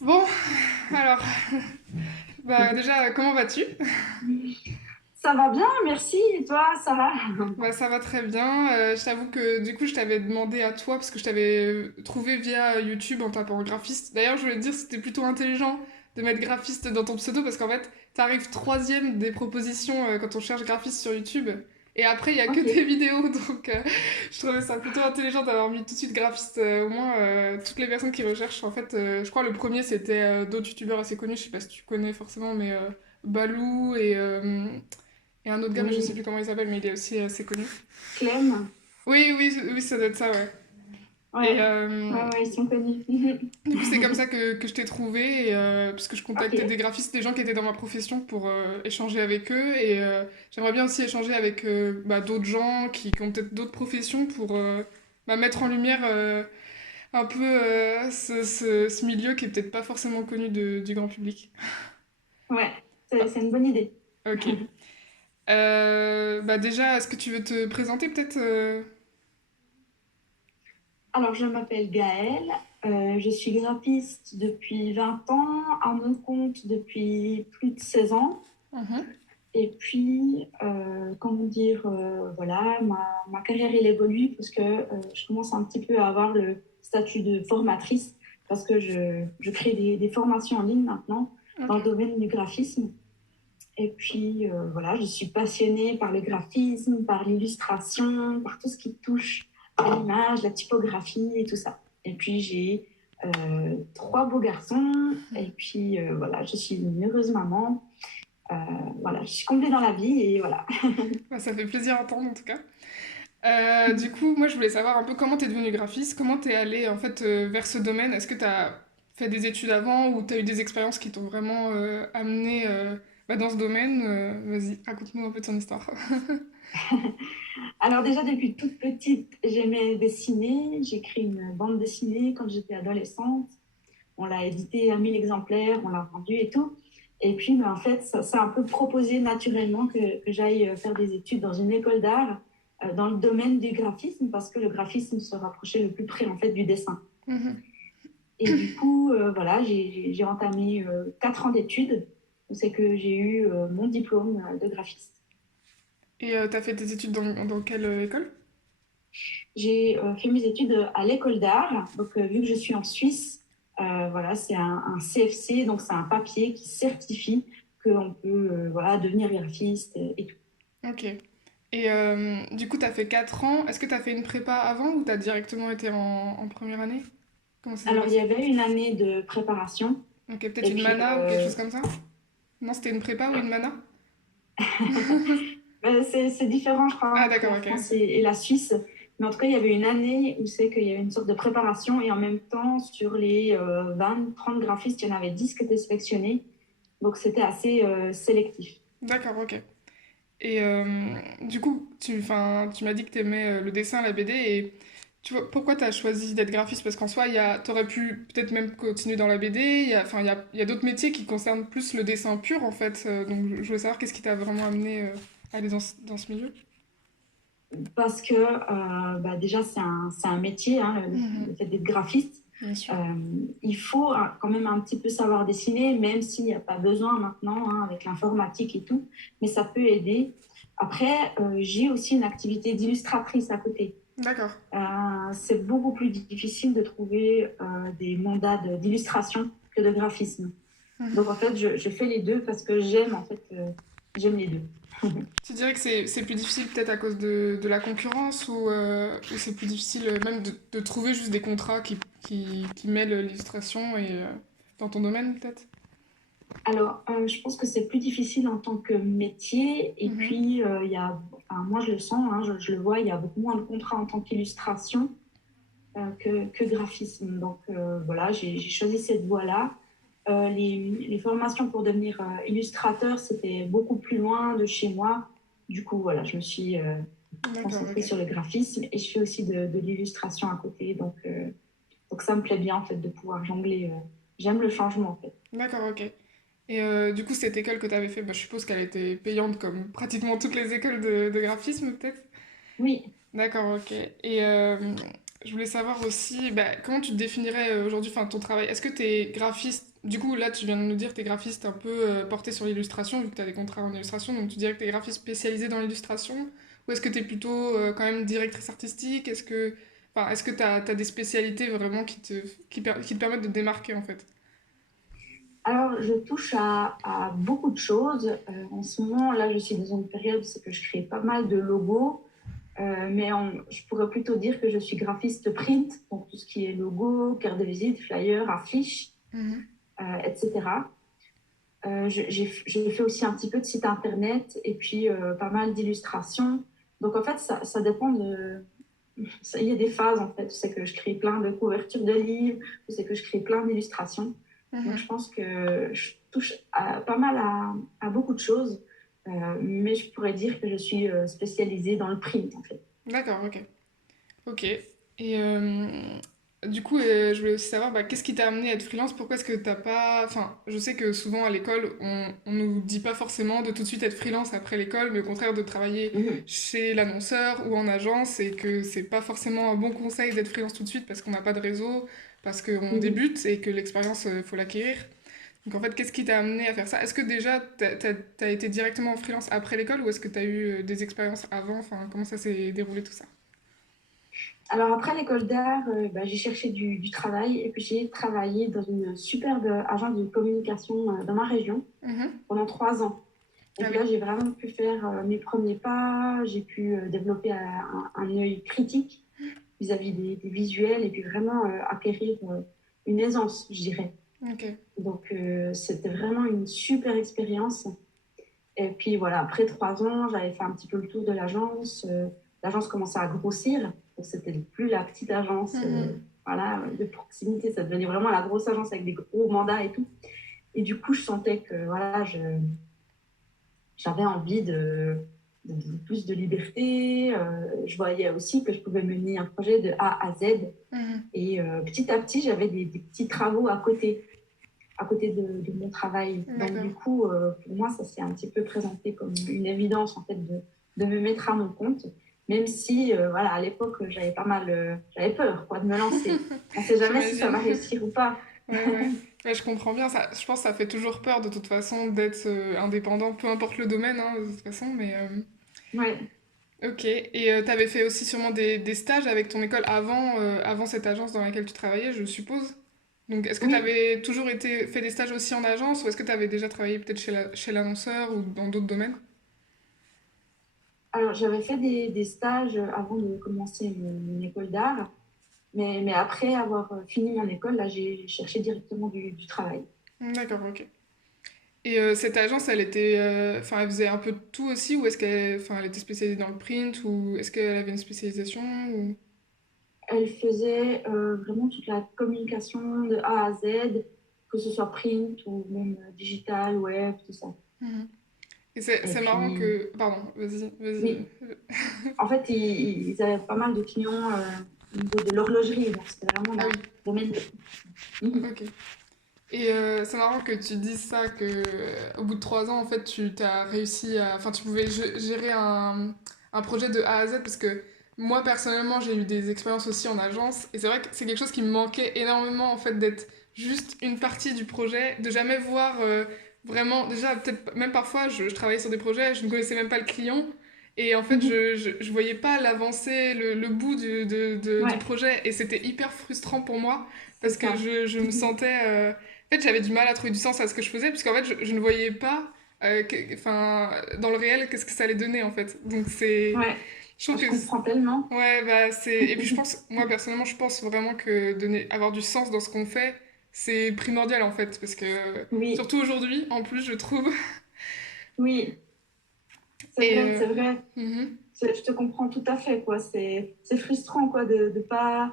Bon, alors, déjà, comment vas-tu? Ça va bien, merci. Et toi, Sarah? Bah, ça va très bien. Je t'avoue que du coup, je t'avais demandé à toi parce que je t'avais trouvé via YouTube en tapant graphiste. D'ailleurs, je voulais te dire que c'était plutôt intelligent de mettre graphiste dans ton pseudo parce qu'en fait, t'arrives troisième des propositions quand on cherche graphiste sur YouTube. Et après, il y a que Ok. des vidéos, donc je trouvais ça plutôt intelligent d'avoir mis tout de suite graphiste. Au moins, toutes les personnes qui recherchent, en fait, je crois le premier c'était d'autres youtubeurs assez connus, je sais pas si tu connais forcément, mais Balou et un autre gars, mais je sais Oui, plus comment il s'appelle, mais il est aussi assez connu. Clem. Oui, oui, oui, ça doit être ça, ouais. Et Ouais, ouais, ils sont connus. du coup, c'est comme ça que je t'ai trouvé, parce que je Ok. contactais des graphistes, des gens qui étaient dans ma profession pour échanger avec eux. Et j'aimerais bien aussi échanger avec d'autres gens qui ont peut-être d'autres professions pour mettre en lumière un peu ce milieu qui est peut-être pas forcément connu du grand public. Ouais, Ah, c'est une bonne idée. ok. Déjà, est-ce que tu veux te présenter peut-être Alors, je m'appelle Gaëlle. Je suis graphiste depuis 20 ans, à mon compte depuis plus de 16 ans. Mhm. Et puis, comment dire, voilà, ma carrière, elle évolue parce que je commence un petit peu à avoir le statut de formatrice parce que je crée des formations en ligne maintenant dans Ok. le domaine du graphisme. Et puis, voilà, je suis passionnée par le graphisme, par l'illustration, par tout ce qui touche à l'image, la typographie et tout ça. Et puis, j'ai trois beaux garçons. Et puis, voilà, je suis une heureuse maman. Euh, voilà, je suis comblée dans la vie et voilà. Bah, ça fait plaisir à entendre en tout cas. Du coup, moi je voulais savoir un peu comment t'es devenue graphiste, comment t'es allée en fait vers ce domaine. Est-ce que t'as fait des études avant ou t'as eu des expériences qui t'ont vraiment amené dans ce domaine? Vas-y, raconte-nous un peu ton histoire. Alors déjà, depuis toute petite, j'aimais dessiner. J'ai écrit une bande dessinée quand j'étais adolescente. On l'a édité à 1000 exemplaires, on l'a vendu et tout. Et puis, en fait, ça s'est un peu proposé naturellement que j'aille faire des études dans une école d'art dans le domaine du graphisme parce que le graphisme se rapprochait le plus près en fait du dessin. Mhm. Et du coup, voilà, j'ai entamé 4 ans d'études. C'est que j'ai eu mon diplôme de graphiste. Et t'as fait tes études dans quelle école? J'ai fait mes études à l'école d'art. Donc, vu que je suis en Suisse, voilà, c'est un CFC, donc c'est un papier qui certifie qu'on peut voilà, devenir graphiste et tout. Ok. Et du coup, t'as fait 4 ans. Est-ce que t'as fait une prépa avant ou t'as directement été en première année? Comment ça s'est Alors, il y passé? avait une année de préparation. Ok, peut-être Et une puis, mana ou quelque chose comme ça? Non, c'était une prépa ou une mana? c'est différent, je crois, Ah entre d'accord, la ok. France et la Suisse. Mais en tout cas, il y avait une année où c'est qu'il y avait une sorte de préparation et en même temps, sur les 20, 30 graphistes, il y en avait 10 qui étaient sélectionnés. Donc, c'était assez sélectif. D'accord, ok. Et du coup, tu m'as dit que t'aimais le dessin, la BD, et tu vois, pourquoi t'as choisi d'être graphiste? Parce qu'en soi, t'aurais pu peut-être même continuer dans la BD, il y a d'autres métiers qui concernent plus le dessin pur, en fait. Donc je voulais savoir qu'est-ce qui t'a vraiment amené à aller dans ce milieu. Parce que déjà, c'est un métier, hein, Mhm, le fait d'être graphiste. bien sûr. Euh, il faut quand même un petit peu savoir dessiner, même s'il n'y a pas besoin maintenant hein, avec l'informatique et tout, mais ça peut aider. Après, j'ai aussi une activité d'illustratrice à côté. D'accord. C'est beaucoup plus difficile de trouver des mandats d'illustration que de graphisme. Mhm. Donc en fait, je fais les deux parce que j'aime en fait, j'aime les deux. Tu dirais que c'est plus difficile peut-être à cause de la concurrence ou c'est plus difficile même de trouver juste des contrats qui mêlent l'illustration et dans ton domaine peut-être? Alors, je pense que c'est plus difficile en tant que métier. Et Mhm. puis, il y a, enfin, moi, je le sens, hein, je le vois, il y a beaucoup moins de contrats en tant qu'illustration que graphisme. Donc, voilà, j'ai choisi cette voie-là. Les formations pour devenir illustrateur, c'était beaucoup plus loin de chez moi. Du coup, voilà, je me suis D'accord, concentrée ok. sur le graphisme et je fais aussi de l'illustration à côté. Donc, ça me plaît bien, en fait, de pouvoir jongler. J'aime le changement, en fait. D'accord, ok. Et du coup, cette école que tu avais fait, je suppose qu'elle était payante comme pratiquement toutes les écoles de graphisme, peut-être? Oui. D'accord, ok. Et je voulais savoir aussi, bah, comment tu te définirais aujourd'hui, enfin, ton travail. Est-ce que tu es graphiste? Du coup, là, tu viens de nous dire que tu es graphiste un peu porté sur l'illustration, vu que tu as des contrats en illustration, donc tu dirais que tu es graphiste spécialisé dans l'illustration? Ou est-ce que tu es plutôt quand même directrice artistique? Est-ce que tu as des spécialités vraiment qui te permettent de te démarquer, en fait? Alors, je touche à beaucoup de choses. En ce moment, là, je suis dans une période, c'est que je crée pas mal de logos. Je pourrais plutôt dire que je suis graphiste print, donc tout ce qui est logo, carte de visite, flyer, affiche, Mhm. etc. J'ai fait aussi un petit peu de site internet et puis pas mal d'illustrations. Donc en fait, ça dépend de... Il y a des phases en fait. C'est que je crée plein de couvertures de livres, c'est que je crée plein d'illustrations. Donc je Mhm. pense que je touche pas mal à beaucoup de choses, mais je pourrais dire que je suis spécialisée dans le print en fait. D'accord, ok. Ok. Et du coup, je voulais aussi savoir, bah, qu'est-ce qui t'a amené à être freelance? Pourquoi est-ce que t'as pas... Enfin, je sais que souvent à l'école, on nous dit pas forcément de tout de suite être freelance après l'école, mais au contraire de travailler Mhm. chez l'annonceur ou en agence, et que c'est pas forcément un bon conseil d'être freelance tout de suite parce qu'on n'a pas de réseau, parce qu'on Mhm. débute et que l'expérience, faut l'acquérir. Donc en fait, qu'est-ce qui t'a amené à faire ça? Est-ce que déjà, t'as été directement en freelance après l'école ou est-ce que t'as eu des expériences avant? Enfin, comment ça s'est déroulé tout ça? Alors après l'école d'art, j'ai cherché du travail et puis j'ai travaillé dans une superbe agence de communication dans ma région Mhm. pendant 3 ans. Ah Donc oui. là, j'ai vraiment pu faire mes premiers pas, j'ai pu développer un œil critique vis-à-vis des visuels et puis vraiment acquérir une aisance, je dirais. Ok. Donc c'était vraiment une super expérience. Et puis voilà, après 3 ans, j'avais fait un petit peu le tour de l'agence. L'agence commençait à grossir, donc c'était plus la petite agence Mhm. voilà, de proximité, ça devenait vraiment la grosse agence avec des gros mandats et tout. Et du coup, je sentais que voilà, j'avais envie de plus de liberté. Je voyais aussi que je pouvais mener un projet de A à Z. Mhm. Et petit à petit, j'avais des petits travaux à côté de mon travail. Donc, D'accord. du coup, pour moi, ça s'est un petit peu présenté comme une évidence, en fait, de me mettre à mon compte, même si, voilà, à l'époque, j'avais pas mal, j'avais peur, quoi, de me lancer. On sait jamais si ça J'imagine. va réussir ou pas. Ouais, ouais. Ouais, je comprends bien. Ça, je pense que ça fait toujours peur de toute façon d'être indépendant, peu importe le domaine, hein, de toute façon. Mais Ouais, ok. Et t'avais fait aussi sûrement des stages avec ton école avant cette agence dans laquelle tu travaillais, je suppose. Donc, est-ce que oui. t'avais toujours fait des stages aussi en agence ou est-ce que t'avais déjà travaillé peut-être chez l'annonceur ou dans d'autres domaines? Alors, j'avais fait des stages avant de commencer mon école d'art, mais après avoir fini mon école, là, j'ai cherché directement du travail. D'accord, ok. Et cette agence, enfin, elle faisait un peu de tout aussi, ou est-ce enfin, elle était spécialisée dans le print, ou est-ce qu'elle avait une spécialisation, ou... Elle faisait vraiment toute la communication de A à Z, que ce soit print ou même digital, web, tout ça. Mhm. Et Et c'est marrant puis, que... Pardon, vas-y, vas-y. oui, en fait, ils avaient pas mal de clients au niveau de l'horlogerie, donc c'était vraiment Ah dans oui, le domaine de... Mhm. ok. Et c'est marrant que tu dises ça, que au bout de 3 ans, en fait, tu t'as réussi à... Enfin, tu pouvais gérer un projet de A à Z, parce que moi, personnellement, j'ai eu des expériences aussi en agence, et c'est vrai que c'est quelque chose qui me manquait énormément, en fait, d'être juste une partie du projet, de jamais voir vraiment... Déjà, peut-être même parfois, je travaillais sur des projets, je ne connaissais même pas le client, et en fait, Mhm. je voyais pas l'avancée, le bout du Ouais, projet, et c'était hyper frustrant pour moi, c'est parce que ça. je me sentais... en fait, j'avais du mal à trouver du sens à ce que je faisais, puisqu'en fait, je ne voyais pas, enfin, dans le réel, qu'est-ce que ça allait donner, en fait. Donc, Ouais, je trouve je que, comprends tellement. ouais, bah, et puis, je pense, moi, personnellement, je pense vraiment que avoir du sens dans ce qu'on fait, c'est primordial, en fait, parce que, Oui, surtout aujourd'hui, en plus, je trouve. oui, c'est Et, vrai, c'est vrai. mhm. Je te comprends tout à fait, quoi. C'est frustrant, quoi, de ne pas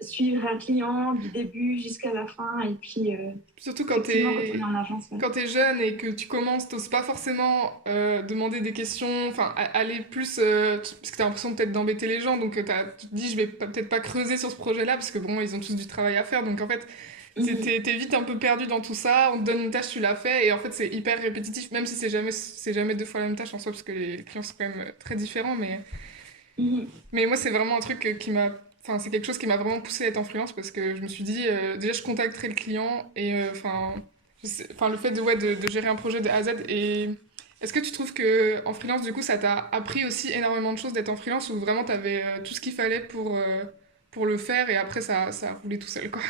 suivre un client du début jusqu'à la fin et puis Surtout effectivement retourner en agence. Ouais. quand t'es jeune et que tu commences, t'oses pas forcément demander des questions, enfin aller plus, parce que t'as l'impression peut-être d'embêter les gens, donc tu te dis je vais peut-être pas creuser sur ce projet-là, parce que bon, ils ont tous du travail à faire, donc en fait Mhm, t'es vite un peu perdu dans tout ça, on te donne une tâche, tu l'as fait, et en fait c'est hyper répétitif, même si c'est jamais 2 fois la même tâche en soi, parce que les clients sont quand même très différents, mhm. mais moi c'est vraiment un truc qui m'a enfin, c'est quelque chose qui m'a vraiment poussée à être en freelance parce que je me suis dit, déjà, je contacterai le client et enfin, enfin, le fait de, ouais, de gérer un projet de A à Z. Et est-ce que tu trouves que en freelance, du coup, ça t'a appris aussi énormément de choses d'être en freelance ou vraiment t'avais tout ce qu'il fallait pour le faire et après, ça a roulé tout seul, quoi?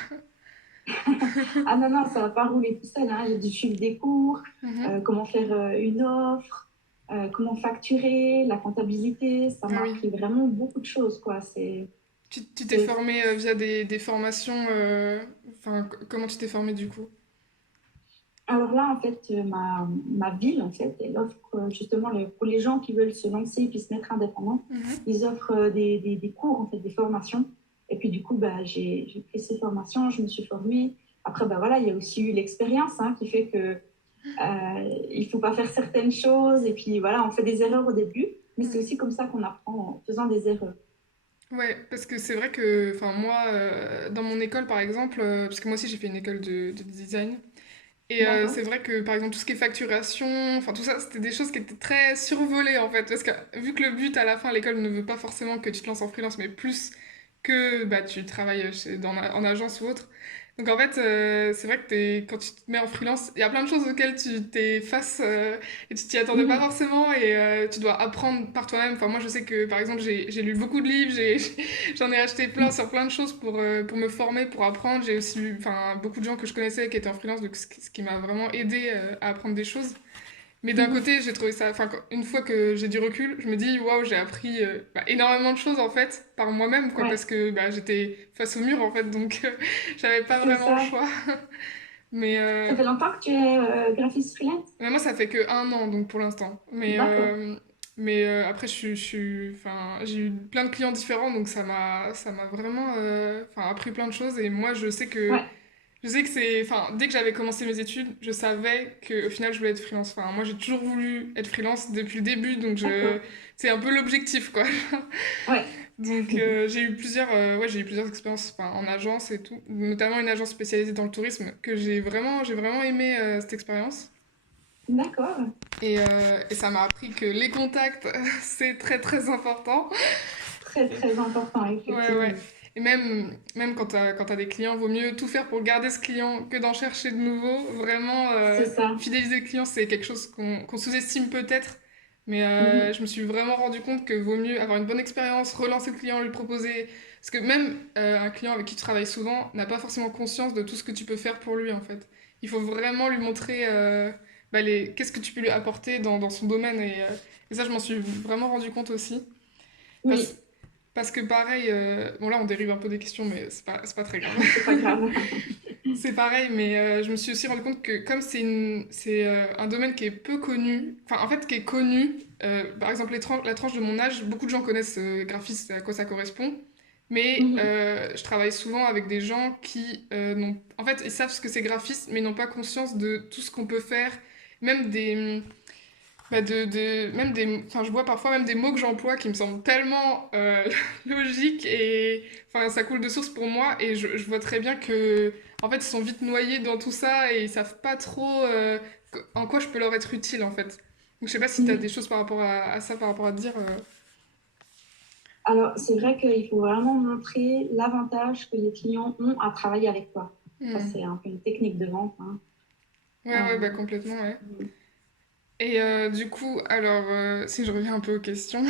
Ah non, non, ça va pas rouler tout seul, hein. J'ai dû suivre des cours, Mhm. comment faire une offre, comment facturer, la comptabilité. Ça Ah m'a oui. appris vraiment beaucoup de choses, quoi. Tu t'es C'est- formé via des formations, enfin, comment tu t'es formé du coup? Alors là, en fait, ma ville, en fait, elle offre justement pour les gens qui veulent se lancer puis se mettre indépendants, Mhm. ils offrent des cours, en fait, des formations. Et puis du coup, bah, j'ai pris ces formations, je me suis formée. Après, bah, voilà, il y a aussi eu l'expérience hein, qui fait que il faut pas faire certaines choses. Et puis voilà, on fait des erreurs au début, mais c'est Mhm. aussi comme ça qu'on apprend en faisant des erreurs. Ouais, parce que c'est vrai que, enfin moi, dans mon école par exemple, parce que moi aussi j'ai fait une école de design, et c'est D'accord. vrai que par exemple tout ce qui est facturation, enfin tout ça, c'était des choses qui étaient très survolées en fait, parce que vu que le but à la fin à l'école ne veut pas forcément que tu te lances en freelance, mais plus que bah, tu travailles en agence ou autre. Donc en fait, c'est vrai que quand tu te mets en freelance, il y a plein de choses auxquelles tu t'es face et tu t'y attendais pas Mhm. forcément et tu dois apprendre par toi-même. Enfin moi je sais que par exemple j'ai lu beaucoup de livres, j'en ai acheté plein sur plein de choses pour me former, pour apprendre. J'ai aussi lu enfin, beaucoup de gens que je connaissais qui étaient en freelance, donc ce qui m'a vraiment aidé à apprendre des choses. Mais d'un Mhm. côté, j'ai trouvé ça. Enfin, une fois que j'ai du recul, je me dis, waouh, j'ai appris bah, énormément de choses en fait par moi-même, quoi, Ouais, parce que bah, j'étais face au mur en fait, donc j'avais pas c'est vraiment le ça. choix. Mais, Ça fait longtemps que tu es graphiste freelance? mais moi, ça fait que 1 an, donc pour l'instant. D'accord. Mais après, enfin, j'ai eu plein de clients différents, donc ça m'a vraiment enfin, appris plein de choses. Et moi, Ouais, je sais que c'est, enfin, dès que j'avais commencé mes études, je savais que au final, je voulais être freelance. Enfin, moi, j'ai toujours voulu être freelance depuis le début, donc d'accord. c'est un peu l'objectif, quoi. Ouais. Donc, ouais, j'ai eu plusieurs expériences, enfin, en agence et tout, notamment une agence spécialisée dans le tourisme, que j'ai vraiment aimé cette expérience. D'accord. Et ça m'a appris que les contacts, c'est très très important. Très, très important, Ouais, ouais. effectivement. Et même quand t'as des clients, vaut mieux tout faire pour garder ce client que d'en chercher de nouveaux. Vraiment, C'est ça. fidéliser le client, c'est quelque chose qu'on sous-estime peut-être. Mais Mhm. je me suis vraiment rendu compte que vaut mieux avoir une bonne expérience, relancer le client, lui proposer. Parce que même un client avec qui tu travailles souvent n'a pas forcément conscience de tout ce que tu peux faire pour lui, en fait. Il faut vraiment lui montrer bah, qu'est-ce que tu peux lui apporter dans son domaine. Et ça, je m'en suis vraiment rendu compte aussi. Parce, Oui, parce que pareil, bon là on dérive un peu des questions, mais c'est pas très grave. c'est pas grave. C'est pareil, mais je me suis aussi rendu compte que comme c'est un domaine qui est peu connu, enfin en fait qui est connu, par exemple la tranche de mon âge, beaucoup de gens connaissent graphiste, à quoi ça correspond, mais Mhm. je travaille souvent avec des gens qui n'ont... En fait ils savent ce que c'est graphiste, mais n'ont pas conscience de tout ce qu'on peut faire, même des... Bah même des, enfin, je vois parfois même des mots que j'emploie qui me semblent tellement logiques et enfin, ça coule de source pour moi et je vois très bien que en fait, ils sont vite noyés dans tout ça et ils savent pas trop en quoi je peux leur être utile en fait. Donc je sais pas si tu as des Mhm. choses par rapport à ça, par rapport à te dire. Alors, c'est vrai qu'il faut vraiment montrer l'avantage que les clients ont à travailler avec toi. Ça, Hmm. c'est un peu une technique de vente, hein. Ouais, ouais, bah Euh, complètement, ouais. Et du coup, alors, si je reviens un peu aux questions,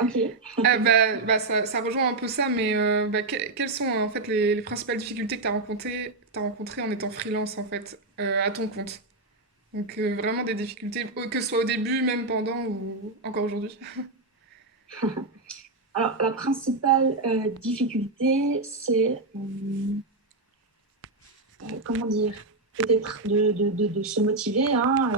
ok. ça rejoint un peu ça, mais quelles sont en fait les principales difficultés que t'as rencontrées en étant freelance en fait, à ton compte? Donc vraiment des difficultés, que ce soit au début, même pendant ou encore aujourd'hui. Alors, la principale difficulté, c'est comment dire, peut-être de se motiver, hein,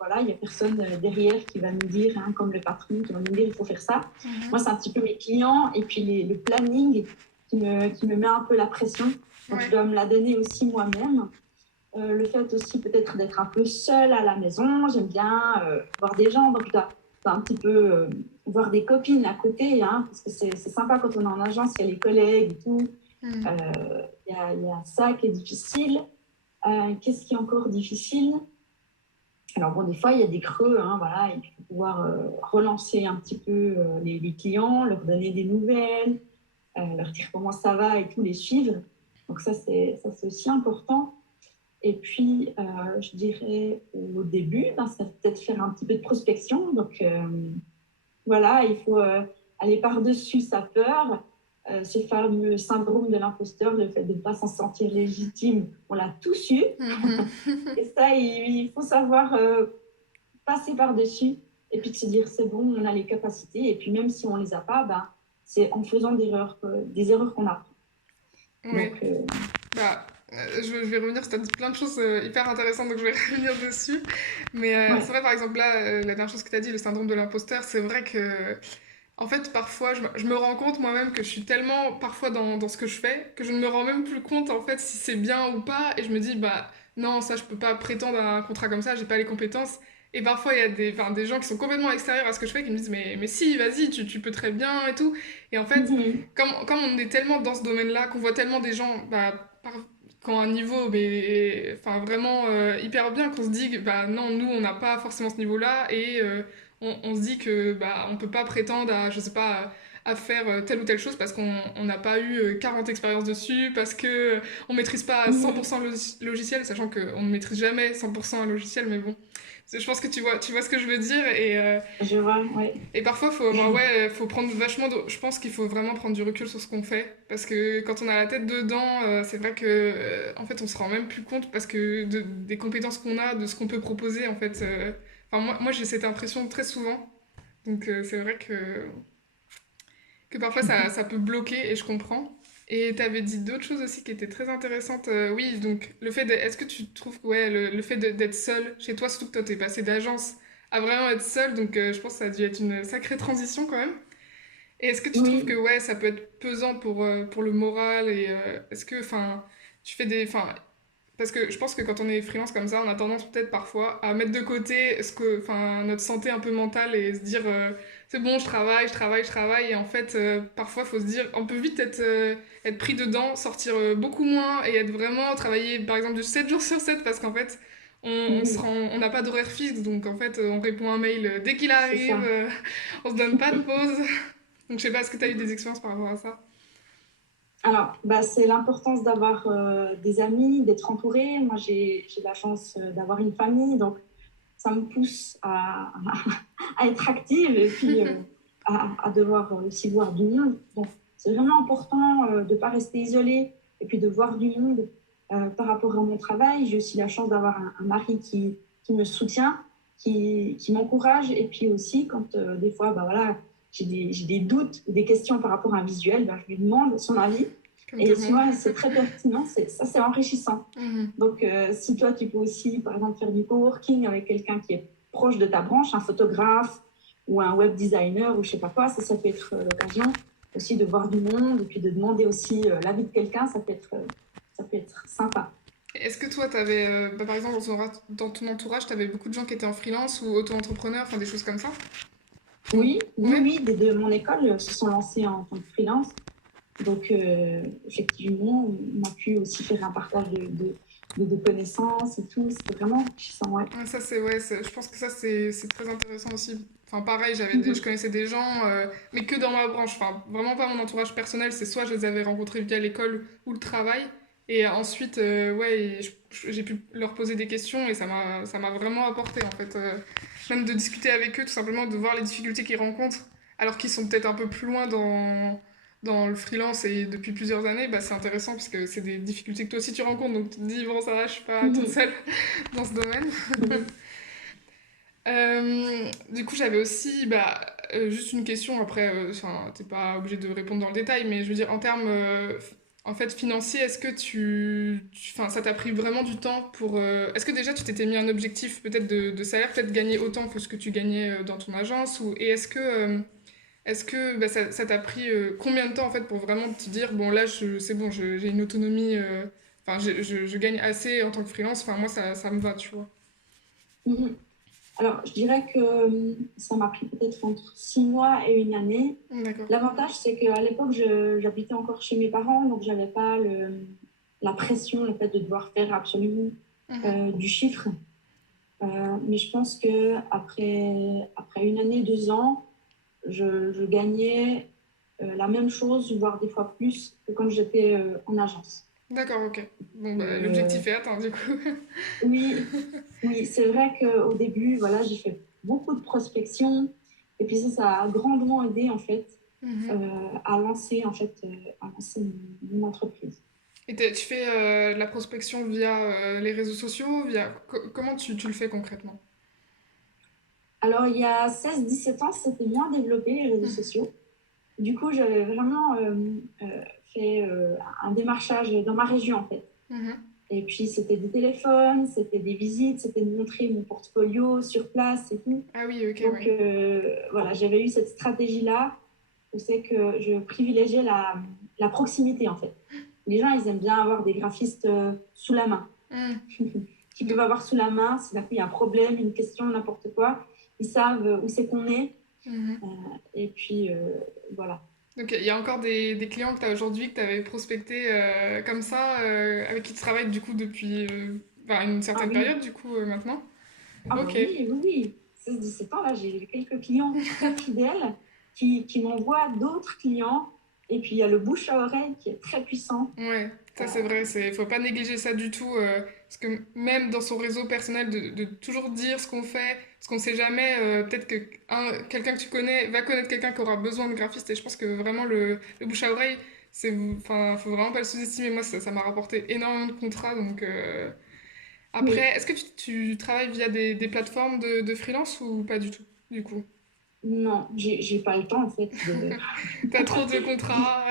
voilà, il n'y a personne derrière qui va nous dire, hein, comme le patron, qui va nous dire il faut faire ça. Moi, Mhm. c'est un petit peu mes clients et puis le planning qui me met un peu la pression. Donc, je Ouais. dois me la donner aussi moi-même. Le fait aussi peut-être d'être un peu seule à la maison, j'aime bien voir des gens, donc je dois un petit peu voir des copines à côté, hein, parce que c'est sympa quand on est en agence, il y a les collègues et tout. Mhm. Il y a ça qui est difficile. Qu'est-ce qui est encore difficile? Alors bon, des fois, il y a des creux, hein, voilà, il faut pouvoir relancer un petit peu les clients, leur donner des nouvelles. leur dire comment ça va et tout, les suivre. Donc ça c'est aussi important. Et puis, je dirais au début, ben, ça peut-être faire un petit peu de prospection. Donc, voilà, il faut aller par-dessus sa peur, ce fameux syndrome de l'imposteur, le fait de ne pas s'en sentir légitime. On l'a tous eu. Mhm. Et ça, il faut savoir passer par-dessus et puis de se dire, c'est bon, on a les capacités. Et puis, même si on ne les a pas, ben, c'est en faisant des erreurs qu'on apprend. Oui. Donc, Bah, je vais revenir, tu as dit plein de choses hyper intéressantes, donc je vais revenir dessus. Mais c'est ouais. vrai, par exemple, là, la dernière chose que tu as dit, le syndrome de l'imposteur, c'est vrai que, en fait, parfois, je me rends compte moi-même que je suis tellement, parfois, dans ce que je fais, que je ne me rends même plus compte, en fait, si c'est bien ou pas. Et je me dis, bah, non, ça, je peux pas prétendre à un contrat comme ça, j'ai pas les compétences. Et parfois, il y a des gens qui sont complètement extérieurs à ce que je fais, qui me disent, mais si, vas-y, tu peux très bien et tout. Et en fait, Mhm. comme on est tellement dans ce domaine-là, qu'on voit tellement des gens bah, qui ont un niveau mais, enfin, vraiment hyper bien, qu'on se dit que bah, non, nous, on n'a pas forcément ce niveau-là, et on se dit que bah, on peut pas prétendre à, je sais pas, à faire telle ou telle chose parce qu'on n'a pas eu 40 expériences dessus, parce que on maîtrise pas à Mhm. 100% le logiciel, sachant qu'on ne maîtrise jamais 100% un logiciel, mais bon. Je pense que tu vois ce que je veux dire, Je vois, ouais. et parfois, faut, bah ouais, faut prendre vachement je pense qu'il faut vraiment prendre du recul sur ce qu'on fait. Parce que quand on a la tête dedans, c'est vrai que, en fait, on se rend même plus compte parce que des compétences qu'on a, de ce qu'on peut proposer, en fait. Enfin, moi j'ai cette impression très souvent. Donc, c'est vrai que parfois ça peut bloquer, et je comprends. Et tu avais dit d'autres choses aussi qui étaient très intéressantes. Oui, donc le fait de, est-ce que tu trouves que ouais, le fait d'être seul chez toi, surtout que toi t'es passé d'agence à vraiment être seul, donc je pense que ça a dû être une sacrée transition quand même. Et est-ce que tu trouves que Oui. ouais, ça peut être pesant pour le moral, et est-ce que, enfin, tu fais des, enfin, parce que je pense que quand on est freelance comme ça, on a tendance peut-être parfois à mettre de côté enfin, notre santé un peu mentale, et se dire c'est bon, je travaille, je travaille, je travaille. Et en fait, parfois, il faut se dire, on peut vite être pris dedans, sortir beaucoup moins, et être vraiment travailler par exemple du 7 jours sur 7, parce qu'en fait, Mhm. on n'a pas d'horaire fixe, donc en fait, on répond à un mail dès qu'il C'est arrive, ça. on se donne pas de pause. Donc je sais pas, est-ce que tu as eu des expériences par rapport à ça? Alors, bah, c'est l'importance d'avoir des amis, d'être entouré. Moi, j'ai la chance d'avoir une famille, donc ça me pousse à être active et puis à devoir aussi voir du monde. Donc, c'est vraiment important de ne pas rester isolé et puis de voir du monde par rapport à mon travail. J'ai aussi la chance d'avoir un mari qui me soutient, qui m'encourage. Et puis aussi, quand des fois, bah, voilà, j'ai des doutes ou des questions par rapport à un visuel, bah, je lui demande son avis. Comme tout Et le monde. souvent, c'est très pertinent. Ça, c'est enrichissant. Mhm. Donc, si toi, tu peux aussi, par exemple, faire du coworking avec quelqu'un qui est proche de ta branche, un photographe ou un web designer ou je sais pas quoi, ça peut être l'occasion aussi de voir du monde et puis de demander aussi l'avis de quelqu'un, ça peut être sympa. Est-ce que toi, t'avais, bah, par exemple, dans ton entourage, t'avais beaucoup de gens qui étaient en freelance ou auto-entrepreneurs, enfin des choses comme ça? Oui, oui, Ouais. oui, des deux mon école se sont lancés en tant que freelance. Donc, effectivement, on a pu aussi faire un partage de connaissances et tout. C'était vraiment enrichissant, ouais. Ouais, ça, ouais, je pense que ça, c'est très intéressant aussi. Enfin, pareil, je Mhm. connaissais des gens, mais que dans ma branche. Enfin, vraiment pas mon entourage personnel, c'est soit je les avais rencontrés via l'école ou le travail. Et ensuite, ouais, j'ai pu leur poser des questions, et ça m'a vraiment apporté, en fait. Même de discuter avec eux, tout simplement, de voir les difficultés qu'ils rencontrent, alors qu'ils sont peut-être un peu plus loin dans le freelance et depuis plusieurs années, bah, c'est intéressant parce que c'est des difficultés que toi aussi tu rencontres, donc tu te dis, bon, ça va, je suis pas toute Mhm. seule dans ce domaine. Mhm. Du coup, j'avais aussi bah, juste une question. Après, t'es pas obligé de répondre dans le détail, mais je veux dire, en termes en fait, financiers, est-ce que enfin, ça t'a pris vraiment du temps pour. Est-ce que déjà tu t'étais mis un objectif peut-être de salaire, peut-être gagner autant que ce que tu gagnais dans ton agence, et est-ce que bah, ça t'a pris combien de temps en fait pour vraiment te dire, bon, là, c'est bon, j'ai une autonomie, enfin, je gagne assez en tant que freelance, enfin, moi, ça me va, tu vois. Mhm. Alors, je dirais que ça m'a pris peut-être entre 6 mois et une année. D'accord. L'avantage, c'est qu'à l'époque, j'habitais encore chez mes parents, donc j'avais pas la pression, le fait de devoir faire absolument Mhm. du chiffre. Mais je pense que après une année, 2 ans, je gagnais. la même chose, voire des fois plus que quand j'étais en agence. D'accord, ok. Bon, bah, Euh, l'objectif est atteint, du coup. oui, oui, c'est vrai qu'au début, voilà, j'ai fait beaucoup de prospection et puis ça a grandement aidé en fait Mhm. à lancer mon entreprise. Et tu fais la prospection via les réseaux sociaux, comment tu le fais concrètement? Alors, il y a 16-17 ans, c'était moins développé les réseaux Mhm. sociaux. Du coup, j'avais vraiment fait un démarchage dans ma région en fait. Mhm. Et puis, c'était des téléphones, c'était des visites, c'était de montrer mon portfolio sur place et tout. Ah oui, ok, Donc, ouais. voilà, j'avais eu cette stratégie-là où c'est que je privilégiais la proximité, en fait. Les gens, ils aiment bien avoir des graphistes sous la main, Mhm. qui peuvent Do- avoir sous la main, si d'un coup il y a un problème, une question, n'importe quoi, ils savent où c'est qu'on est. mhm. Euh, et puis, voilà. Donc il y a encore des clients que tu as aujourd'hui, que tu avais prospecté comme ça, avec qui tu travailles du coup depuis enfin, une Ah certaine oui, période du coup maintenant? ah bah Ok. oui, oui, oui. 16-17 ans, là, j'ai quelques clients très fidèles qui m'envoient d'autres clients. Et puis, il y a le bouche à oreille qui est très puissant. Ouais, Euh, ça c'est vrai, faut pas négliger ça du tout, parce que même dans son réseau personnel, de toujours dire ce qu'on fait, parce qu'on sait jamais, peut-être que quelqu'un que tu connais va connaître quelqu'un qui aura besoin de graphiste, et je pense que vraiment le bouche à oreille, enfin, faut vraiment pas le sous-estimer. Moi, ça m'a rapporté énormément de contrats, donc après, oui, est-ce que tu travailles via des plateformes de freelance ou pas du tout, du coup? non, j'ai pas le temps, en fait. T'as trop de contrats?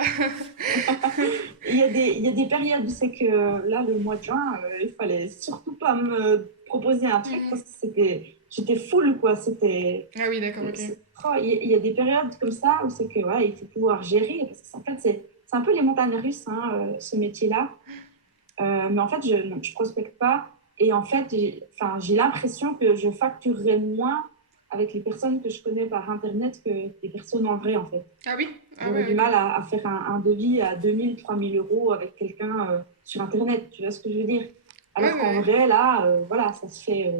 Il y a des périodes où c'est que là, le mois de juin, il fallait surtout pas me proposer un truc parce que j'étais full, quoi. Ah oui, d'accord, ok. Il y a des périodes comme ça où c'est que, ouais, il faut pouvoir gérer parce que, en fait, c'est un peu les montagnes russes, hein, ce métier-là. Mais en fait, non, je prospecte pas. Et en fait, enfin, j'ai l'impression que je facturerai moins avec les personnes que je connais par Internet que des personnes en vrai, en fait. Ah oui? Ah J'aurais ouais, du ok. mal à faire un devis à 2 000 3 000 euros avec quelqu'un sur Internet. Tu vois ce que je veux dire? Ouais, Alors ouais, qu'en ouais. vrai, là, voilà, ça se fait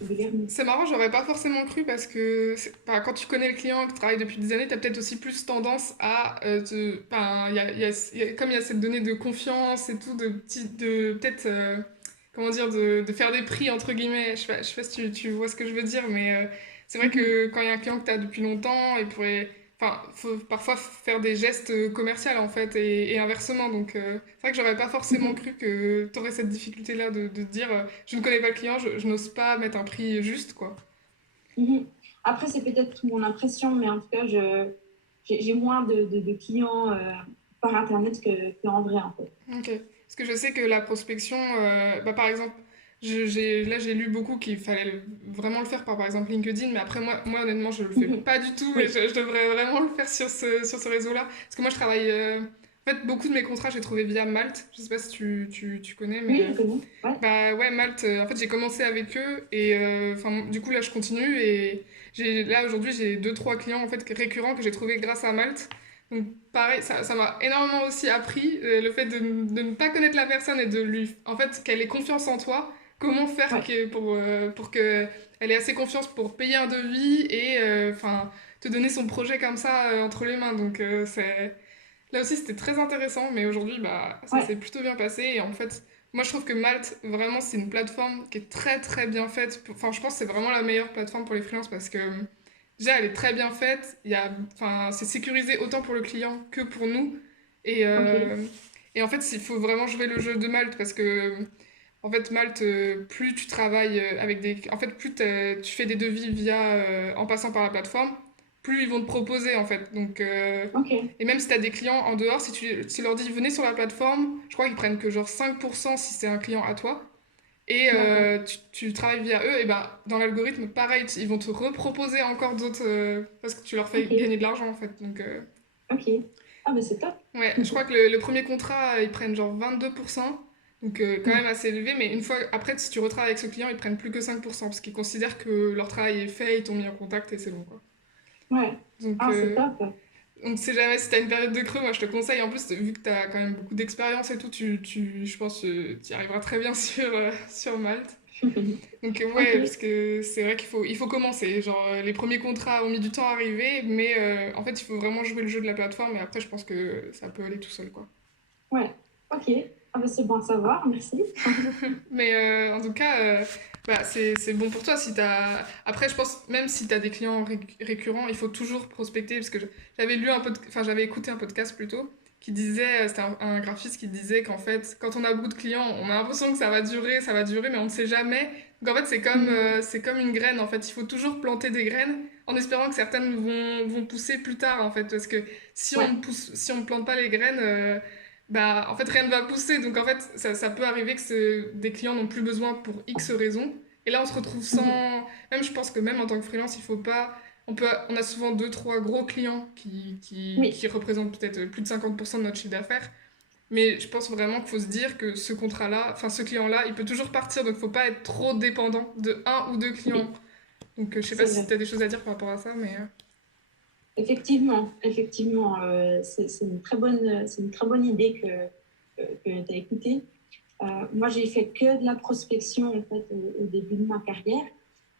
régulièrement. C'est marrant, j'aurais pas forcément cru parce que enfin, quand tu connais le client, que tu travailles depuis des années, t'as peut-être aussi plus tendance à enfin, comme il y a cette donnée de confiance et tout, de peut-être, comment dire, de faire des prix entre guillemets. Je sais pas si tu vois ce que je veux dire, mais c'est vrai Mhm. que quand il y a un client que t'as depuis longtemps, enfin, faut parfois faire des gestes commerciaux en fait et inversement. Donc c'est vrai que j'aurais pas forcément Mhm. cru que t'aurais cette difficulté-là de te dire je ne connais pas le client, je n'ose pas mettre un prix juste quoi. Mhm. Après, c'est peut-être mon impression, mais en tout cas, j'ai moins de clients par Internet qu'en vrai, en fait. Ok. Parce que je sais que la prospection, bah, par exemple, là j'ai lu beaucoup qu'il fallait vraiment le faire par exemple LinkedIn, mais après moi honnêtement je le fais Mhm. pas du tout et Oui, je devrais vraiment le faire sur ce réseau-là. Parce que moi je travaille, en fait beaucoup de mes contrats j'ai trouvé via Malte, je sais pas si tu connais, mais oui, je connais. Ouais. bah ouais Malte, en fait j'ai commencé avec eux et enfin du coup là je continue et là aujourd'hui j'ai deux trois clients en fait récurrents que j'ai trouvé grâce à Malte. Donc pareil, ça m'a énormément aussi appris le fait de ne pas connaître la personne et de lui, en fait, qu'elle ait confiance en toi. Comment faire Ouais. pour que elle ait assez confiance pour payer un devis et enfin te donner son projet comme ça entre les mains. Donc c'est là aussi c'était très intéressant, mais aujourd'hui bah ça Ouais. s'est plutôt bien passé et en fait moi je trouve que Malte vraiment c'est une plateforme qui est très très bien faite. Enfin je pense que c'est vraiment la meilleure plateforme pour les freelances parce que déjà, elle est très bien faite. Enfin, c'est sécurisé autant pour le client que pour nous. Et, Ok. en fait, il faut vraiment jouer le jeu de Malte parce que, en fait, Malte, plus tu travailles avec des. En fait, plus tu fais des devis en passant par la plateforme, plus ils vont te proposer, en fait. Donc, Ok. et même si tu as des clients en dehors, si tu leur dis venez sur la plateforme, je crois qu'ils prennent que genre 5% si c'est un client à toi et D'accord. tu travailles via eux, et ben dans l'algorithme, pareil, ils vont te reproposer encore d'autres parce que tu leur fais Ok. gagner de l'argent en fait. Donc, Ok. Ah, mais c'est top. ouais, je crois que le premier contrat, ils prennent genre 22%, donc quand même assez élevé, mais une fois après, si tu retravailles avec ce client, ils prennent plus que 5% parce qu'ils considèrent que leur travail est fait, ils t'ont mis en contact et c'est bon quoi. Ouais. Donc, Ah, c'est top. Donc, si jamais si t'as une période de creux, moi je te conseille, en plus, vu que t'as quand même beaucoup d'expérience et tout, je pense que tu y arriveras très bien sur Malte. Donc, Ok, ouais, parce que c'est vrai il faut commencer. Genre, les premiers contrats ont mis du temps à arriver, mais en fait, il faut vraiment jouer le jeu de la plateforme, et après, je pense que ça peut aller tout seul, quoi. ouais, ok. Ah bah, c'est bon à savoir, merci. Mais en tout cas, bah, c'est bon pour toi. Si t'as... Après, je pense, même si tu as des clients récurrents, il faut toujours prospecter. Parce que j'avais lu enfin, j'avais écouté un podcast plutôt, qui disait, c'était un graphiste qui disait qu'en fait, quand on a beaucoup de clients, on a l'impression que ça va durer, mais on ne sait jamais. Donc en fait, Mhm. c'est comme une graine. En fait, il faut toujours planter des graines en espérant que certaines vont pousser plus tard, en fait. Parce que Ouais. si on ne plante pas les graines, bah, en fait, rien ne va pousser. Donc, en fait, ça peut arriver que des clients n'ont plus besoin pour X raisons. Et là, on se retrouve Mhm. sans. Même, je pense que même en tant que freelance, il faut pas. On a souvent deux, trois gros clients Oui, qui représentent peut-être plus de 50% de notre chiffre d'affaires. Mais je pense vraiment qu'il faut se dire que ce contrat-là, enfin, ce client-là, il peut toujours partir. Donc, il faut pas être trop dépendant de un ou deux clients. oui, Donc, je sais pas c'est si vrai. tu as des choses à dire par rapport à ça, mais. Effectivement, c'est une très bonne idée que tu as écoutée. Moi, j'ai fait que de la prospection en fait, au début de ma carrière.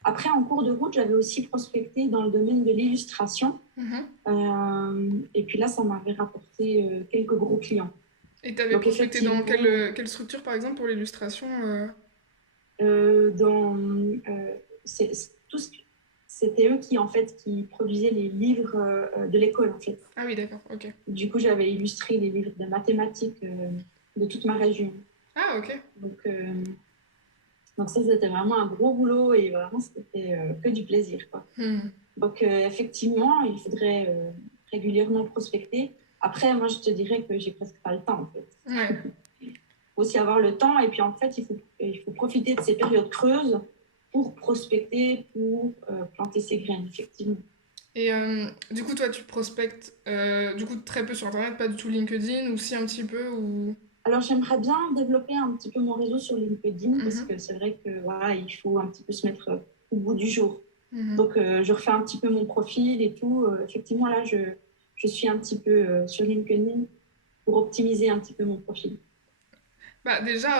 Après, en cours de route, j'avais aussi prospecté dans le domaine de l'illustration. Mhm. Et puis là, ça m'avait rapporté quelques gros clients. Et tu avais Donc prospecté dans effectivement, quelle structure, par exemple, pour l'illustration dans tout c'était eux qui en fait qui produisaient les livres de l'école en fait. Ah oui, d'accord, ok. Du coup, j'avais illustré les livres de mathématiques de toute ma région. Ah, ok. Donc, donc ça, c'était vraiment un gros boulot et vraiment, c'était que du plaisir, quoi. Hmm. Donc, effectivement, il faudrait régulièrement prospecter. Après, moi, je te dirais que j'ai presque pas le temps, en fait. Ouais. Il faut aussi avoir le temps et puis, en fait, il faut profiter de ces périodes creuses pour prospecter, pour planter ses graines, effectivement. Et du coup, toi, tu prospectes du coup très peu sur Internet, pas du tout LinkedIn, ou si un petit peu, ou... Alors, j'aimerais bien développer un petit peu mon réseau sur LinkedIn parce Mhm, que c'est vrai que voilà, il faut un petit peu se mettre au bout du jour. mhm. Donc, je refais un petit peu mon profil et tout. Effectivement, là, je suis un petit peu sur LinkedIn pour optimiser un petit peu mon profil. Bah déjà,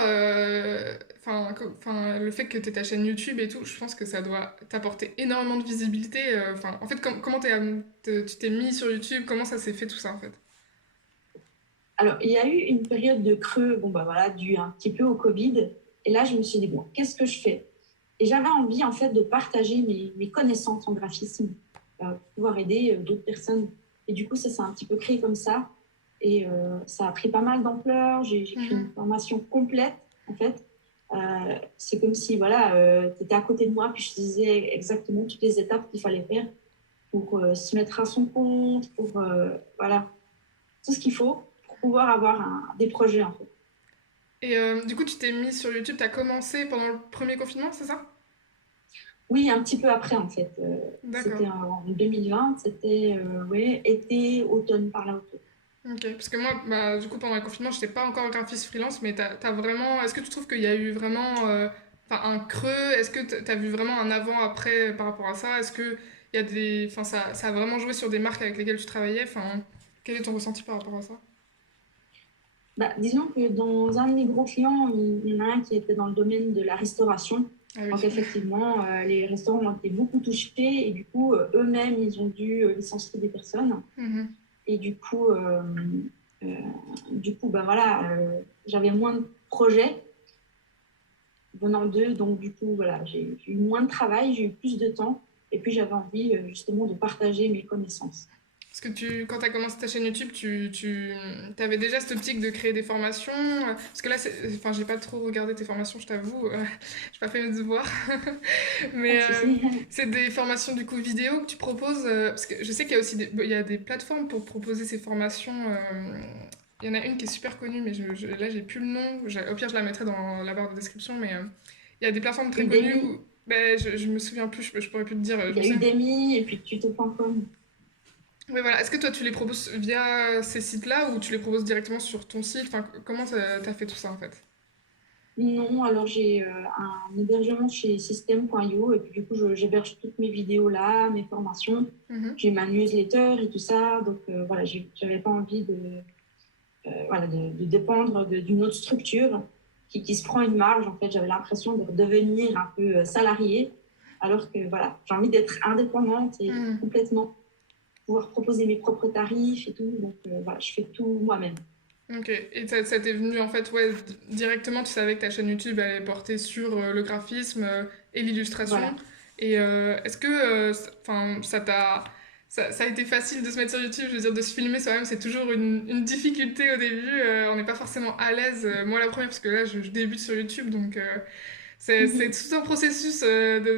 le fait que tu aies ta chaîne YouTube et tout, je pense que ça doit t'apporter énormément de visibilité. Enfin, en fait, comment tu t'es mis sur YouTube, comment ça s'est fait tout ça, en fait? Alors, il y a eu une période de creux, bon, bah voilà, dû un petit peu au Covid. Et là, je me suis dit, bon, qu'est-ce que je fais? Et j'avais envie, en fait, de partager mes connaissances en graphisme pour pouvoir aider d'autres personnes. Et du coup, ça s'est un petit peu créé comme ça. Et ça a pris pas mal d'ampleur. J'ai créé une Mhm. formation complète, en fait. C'est comme si, voilà, tu étais à côté de moi, puis je te disais exactement toutes les étapes qu'il fallait faire pour se mettre à son compte, pour, voilà, tout ce qu'il faut pour pouvoir avoir des projets, en fait. Et du coup, tu t'es mis sur YouTube, t'as commencé pendant le premier confinement, c'est ça? Oui, un petit peu après, en fait. D'accord. C'était en 2020, c'était ouais, été, automne, par là autour. Ok, parce que moi, bah, du coup, pendant le confinement, j'étais pas encore graphiste freelance, mais t'as vraiment. Est-ce que tu trouves qu'il y a eu vraiment un creux? Est-ce que t'as vu vraiment un avant-après par rapport à ça? Est-ce que il y a des. Enfin, ça a vraiment joué sur des marques avec lesquelles tu travaillais? Enfin, quel est ton ressenti par rapport à ça? Bah, disons que dans un de mes gros clients, il y en a un qui était dans le domaine de la restauration. Ah Donc, oui. effectivement, les restaurants ont été beaucoup touchés et du coup, eux-mêmes, ils ont dû licencier des personnes. Mhm. Et euh, du coup bah, voilà, j'avais moins de projets venant d'eux. Donc, du coup, voilà, j'ai eu moins de travail, j'ai eu plus de temps. Et puis, j'avais envie justement de partager mes connaissances. Parce que quand tu as commencé ta chaîne YouTube, tu avais déjà cette optique de créer des formations. Parce que là, enfin, j'ai pas trop regardé tes formations, je t'avoue. J'ai pas fait mes devoirs. Pas Mais de souci. c'est des formations du coup vidéo que tu proposes. Parce que je sais qu'il y a aussi il y a des plateformes pour proposer ces formations. Il y en a une qui est super connue, mais là, j'ai plus le nom. Au pire, je la mettrai dans la barre de description. Mais il y a des plateformes très connues Udemy, où. Ben, je me souviens plus, je pourrais plus te dire. Je il me y a souviens. Udemy et puis tuto.com. Oui, voilà. Est-ce que toi, tu les proposes via ces sites-là ou tu les proposes directement sur ton site? Enfin, comment t'as fait tout ça en fait? Non, alors j'ai un hébergement chez System.io et puis du coup, j'héberge toutes mes vidéos là, mes formations. Mhm. J'ai ma newsletter et tout ça. Donc voilà, j'avais pas envie voilà, de dépendre d'une autre structure qui se prend une marge. En fait, j'avais l'impression de redevenir un peu salariée, alors que voilà, j'ai envie d'être indépendante et Mhm. complètement pouvoir proposer mes propres tarifs et tout. Donc voilà, je fais tout moi-même. Ok, et ça t'est venu en fait, ouais, directement, tu savais que ta chaîne YouTube elle est portée sur le graphisme et l'illustration. Voilà. Et est-ce que enfin, ça a été facile de se mettre sur YouTube, je veux dire, de se filmer soi-même, c'est toujours une difficulté au début, on n'est pas forcément à l'aise, moi la première, parce que là je débute sur YouTube, donc c'est tout un processus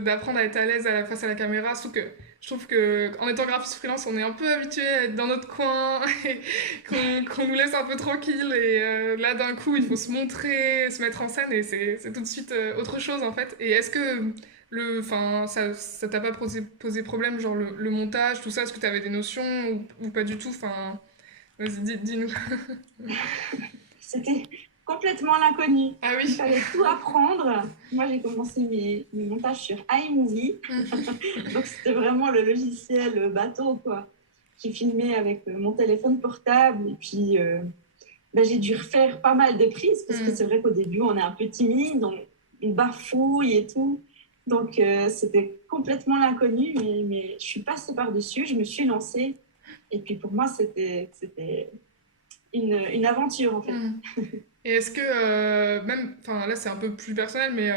d'apprendre à être à l'aise face à la caméra, surtout que je trouve que en étant graphiste freelance, on est un peu habitué à être dans notre coin et qu'on nous laisse un peu tranquille. Et là, d'un coup, il faut se montrer, se mettre en scène et c'est tout de suite autre chose en fait. Et est-ce que enfin, ça t'a pas posé problème, genre le montage, tout ça, est-ce que t'avais des notions ou pas du tout? Enfin, vas-y, dis-nous. C'était complètement l'inconnu. Ah Il oui. fallait tout apprendre. Moi, j'ai commencé mes montages sur iMovie. Donc, c'était vraiment le logiciel bateau, quoi, qui filmait avec mon téléphone portable. Et puis, ben, j'ai dû refaire pas mal de prises parce que c'est vrai qu'au début, on est un peu timide, on bafouille et tout. Donc, c'était complètement l'inconnu, mais je suis passée par-dessus, je me suis lancée. Et puis, pour moi, c'était une aventure, en fait. Et est-ce que, même, enfin là c'est un peu plus personnel, mais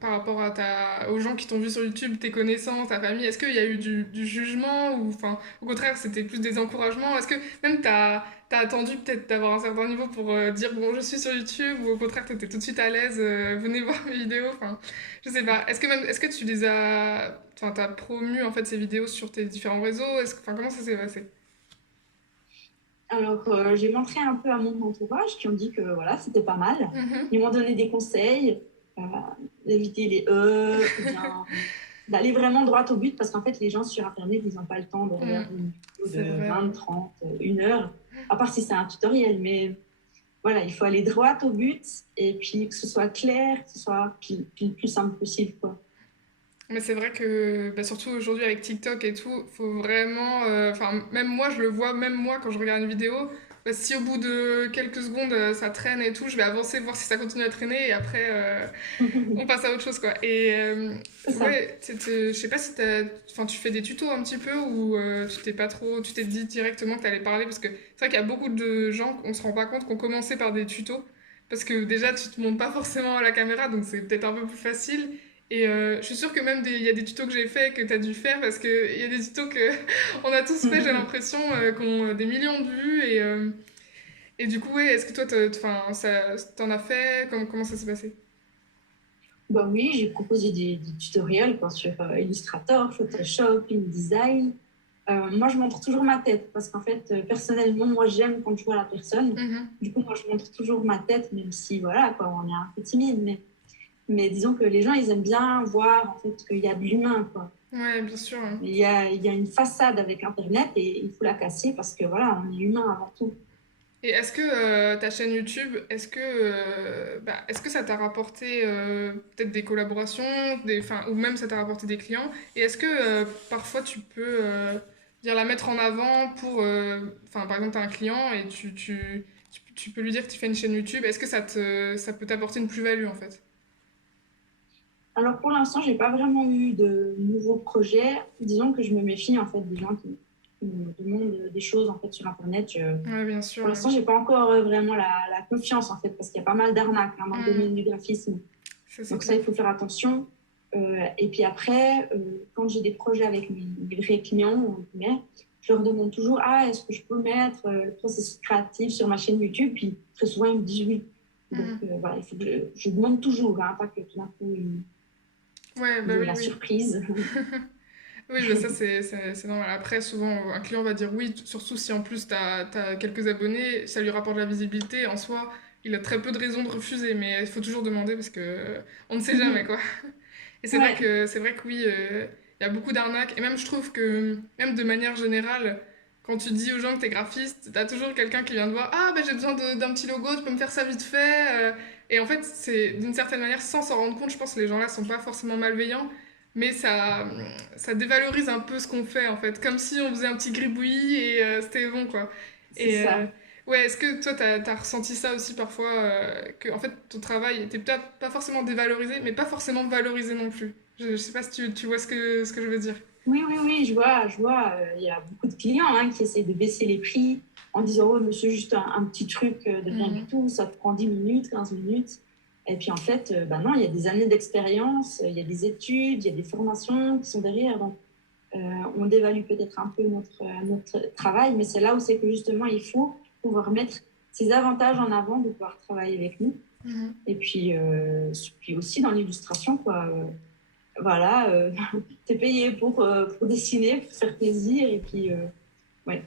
par rapport à aux gens qui t'ont vu sur YouTube, tes connaissances, ta famille, est-ce qu'il y a eu du jugement ou enfin, au contraire c'était plus des encouragements? Est-ce que même t'as attendu peut-être d'avoir un certain niveau pour dire bon je suis sur YouTube ou au contraire t'étais tout de suite à l'aise, venez voir mes vidéos, enfin je sais pas. Est-ce que tu les as, enfin t'as promu en fait ces vidéos sur tes différents réseaux? Enfin comment ça s'est passé? Alors, j'ai montré un peu à mon entourage qui ont dit que voilà, c'était pas mal. Mhm. Ils m'ont donné des conseils, euh, d'éviter les ou bien d'aller vraiment droit au but parce qu'en fait, les gens sur Internet, ils n'ont pas le temps de Mm. regarder une vidéo C'est de vrai, 20, ouais. 30, 1 heure, à part si c'est un tutoriel. Mais voilà, il faut aller droit au but et puis que ce soit clair, que ce soit le plus simple possible, quoi. Mais c'est vrai que, bah, surtout aujourd'hui avec TikTok et tout, faut vraiment. Enfin, même moi, je le vois, même moi, quand je regarde une vidéo, bah, si au bout de quelques secondes ça traîne et tout, je vais avancer, voir si ça continue à traîner et après on passe à autre chose quoi. Et C'est ça. ouais, je sais pas si enfin, tu fais des tutos un petit peu ou tu t'es pas trop. Tu t'es dit directement que t'allais parler parce que c'est vrai qu'il y a beaucoup de gens, on se rend pas compte, qu'on commençait par des tutos parce que déjà tu te montres pas forcément à la caméra donc c'est peut-être un peu plus facile. Et je suis sûre que même il y a des tutos que j'ai fait que tu as dû faire parce qu'il y a des tutos que on a tous fait, j'ai l'impression, qui ont des millions de vues. Et du coup, ouais, est-ce que toi, enfin, t'en as fait comment ça s'est passé? Bah oui, j'ai proposé des tutoriels quoi, sur Illustrator, Photoshop, InDesign. Moi, je montre toujours ma tête parce qu'en fait, personnellement, moi, j'aime quand je vois la personne. Mhm. Du coup, moi, je montre toujours ma tête, même si, voilà, quoi, on est un peu timide. Mais disons que les gens, ils aiment bien voir en fait qu'il y a de l'humain, quoi. Ouais, bien sûr, hein. Il y a une façade avec Internet et il faut la casser parce que, voilà, on est humain avant tout. Et est-ce que ta chaîne YouTube, est-ce que ça t'a rapporté peut-être des collaborations, enfin, ou même ça t'a rapporté des clients? Et est-ce que parfois tu peux dire la mettre en avant pour, enfin, par exemple, tu as un client et tu peux lui dire que tu fais une chaîne YouTube. Est-ce que ça peut t'apporter une plus-value en fait? Alors, pour l'instant, j'ai pas vraiment eu de nouveaux projets. Disons que je me méfie, en fait, des gens qui me demandent des choses, en fait, sur Internet. Ouais, bien sûr. Pour l'instant, j'ai pas encore vraiment la confiance, en fait, parce qu'il y a pas mal d'arnaques hein, dans le Hmm, domaine du graphisme. ça c'est Donc ça, clair. il faut faire attention. Et puis après, quand j'ai des projets avec mes vrais clients, entre guillemets, je leur demande toujours, ah, est-ce que je peux mettre le processus créatif sur ma chaîne YouTube? Puis très souvent, ils me disent oui. Donc Hmm. voilà, il faut que je demande toujours, hein, pas que tout d'un coup, Ouais, bah il y ait oui, la oui. surprise. Oui, bah ça c'est normal. Après, souvent, un client va dire oui, surtout si en plus t'as quelques abonnés, ça lui rapporte de la visibilité. En soi, il a très peu de raisons de refuser, mais il faut toujours demander parce que on ne sait jamais, quoi. Et Ouais. c'est vrai que oui, il y a beaucoup d'arnaques. Et même, je trouve que, même de manière générale, quand tu dis aux gens que t'es graphiste, t'as toujours quelqu'un qui vient te voir. Ah, bah j'ai besoin d'un petit logo, tu peux me faire ça vite fait. Et en fait, c'est d'une certaine manière, sans s'en rendre compte, je pense que les gens-là sont pas forcément malveillants, mais ça dévalorise un peu ce qu'on fait, en fait. Comme si on faisait un petit gribouillis et c'était bon, quoi. C'est Et ça. ouais, est-ce que toi, t'as ressenti ça aussi parfois, que en fait, ton travail était peut-être pas forcément dévalorisé, mais pas forcément valorisé non plus? Je sais pas si tu vois ce que je veux dire. Oui, oui, oui, je vois. Il y a beaucoup de clients hein, qui essaient de baisser les prix en disant, oh, monsieur, juste un petit truc de rien du Mhm. tout, ça te prend 10 minutes, 15 minutes. Et puis en fait, bah non, il y a des années d'expérience, il y a des études, il y a des formations qui sont derrière. Donc, on dévalue peut-être un peu notre travail, mais c'est là où c'est que justement, il faut pouvoir mettre ces avantages en avant de pouvoir travailler avec nous. Mhm. Et puis aussi dans l'illustration, quoi. Voilà, t'es payé pour dessiner, pour faire plaisir. Et puis, ouais.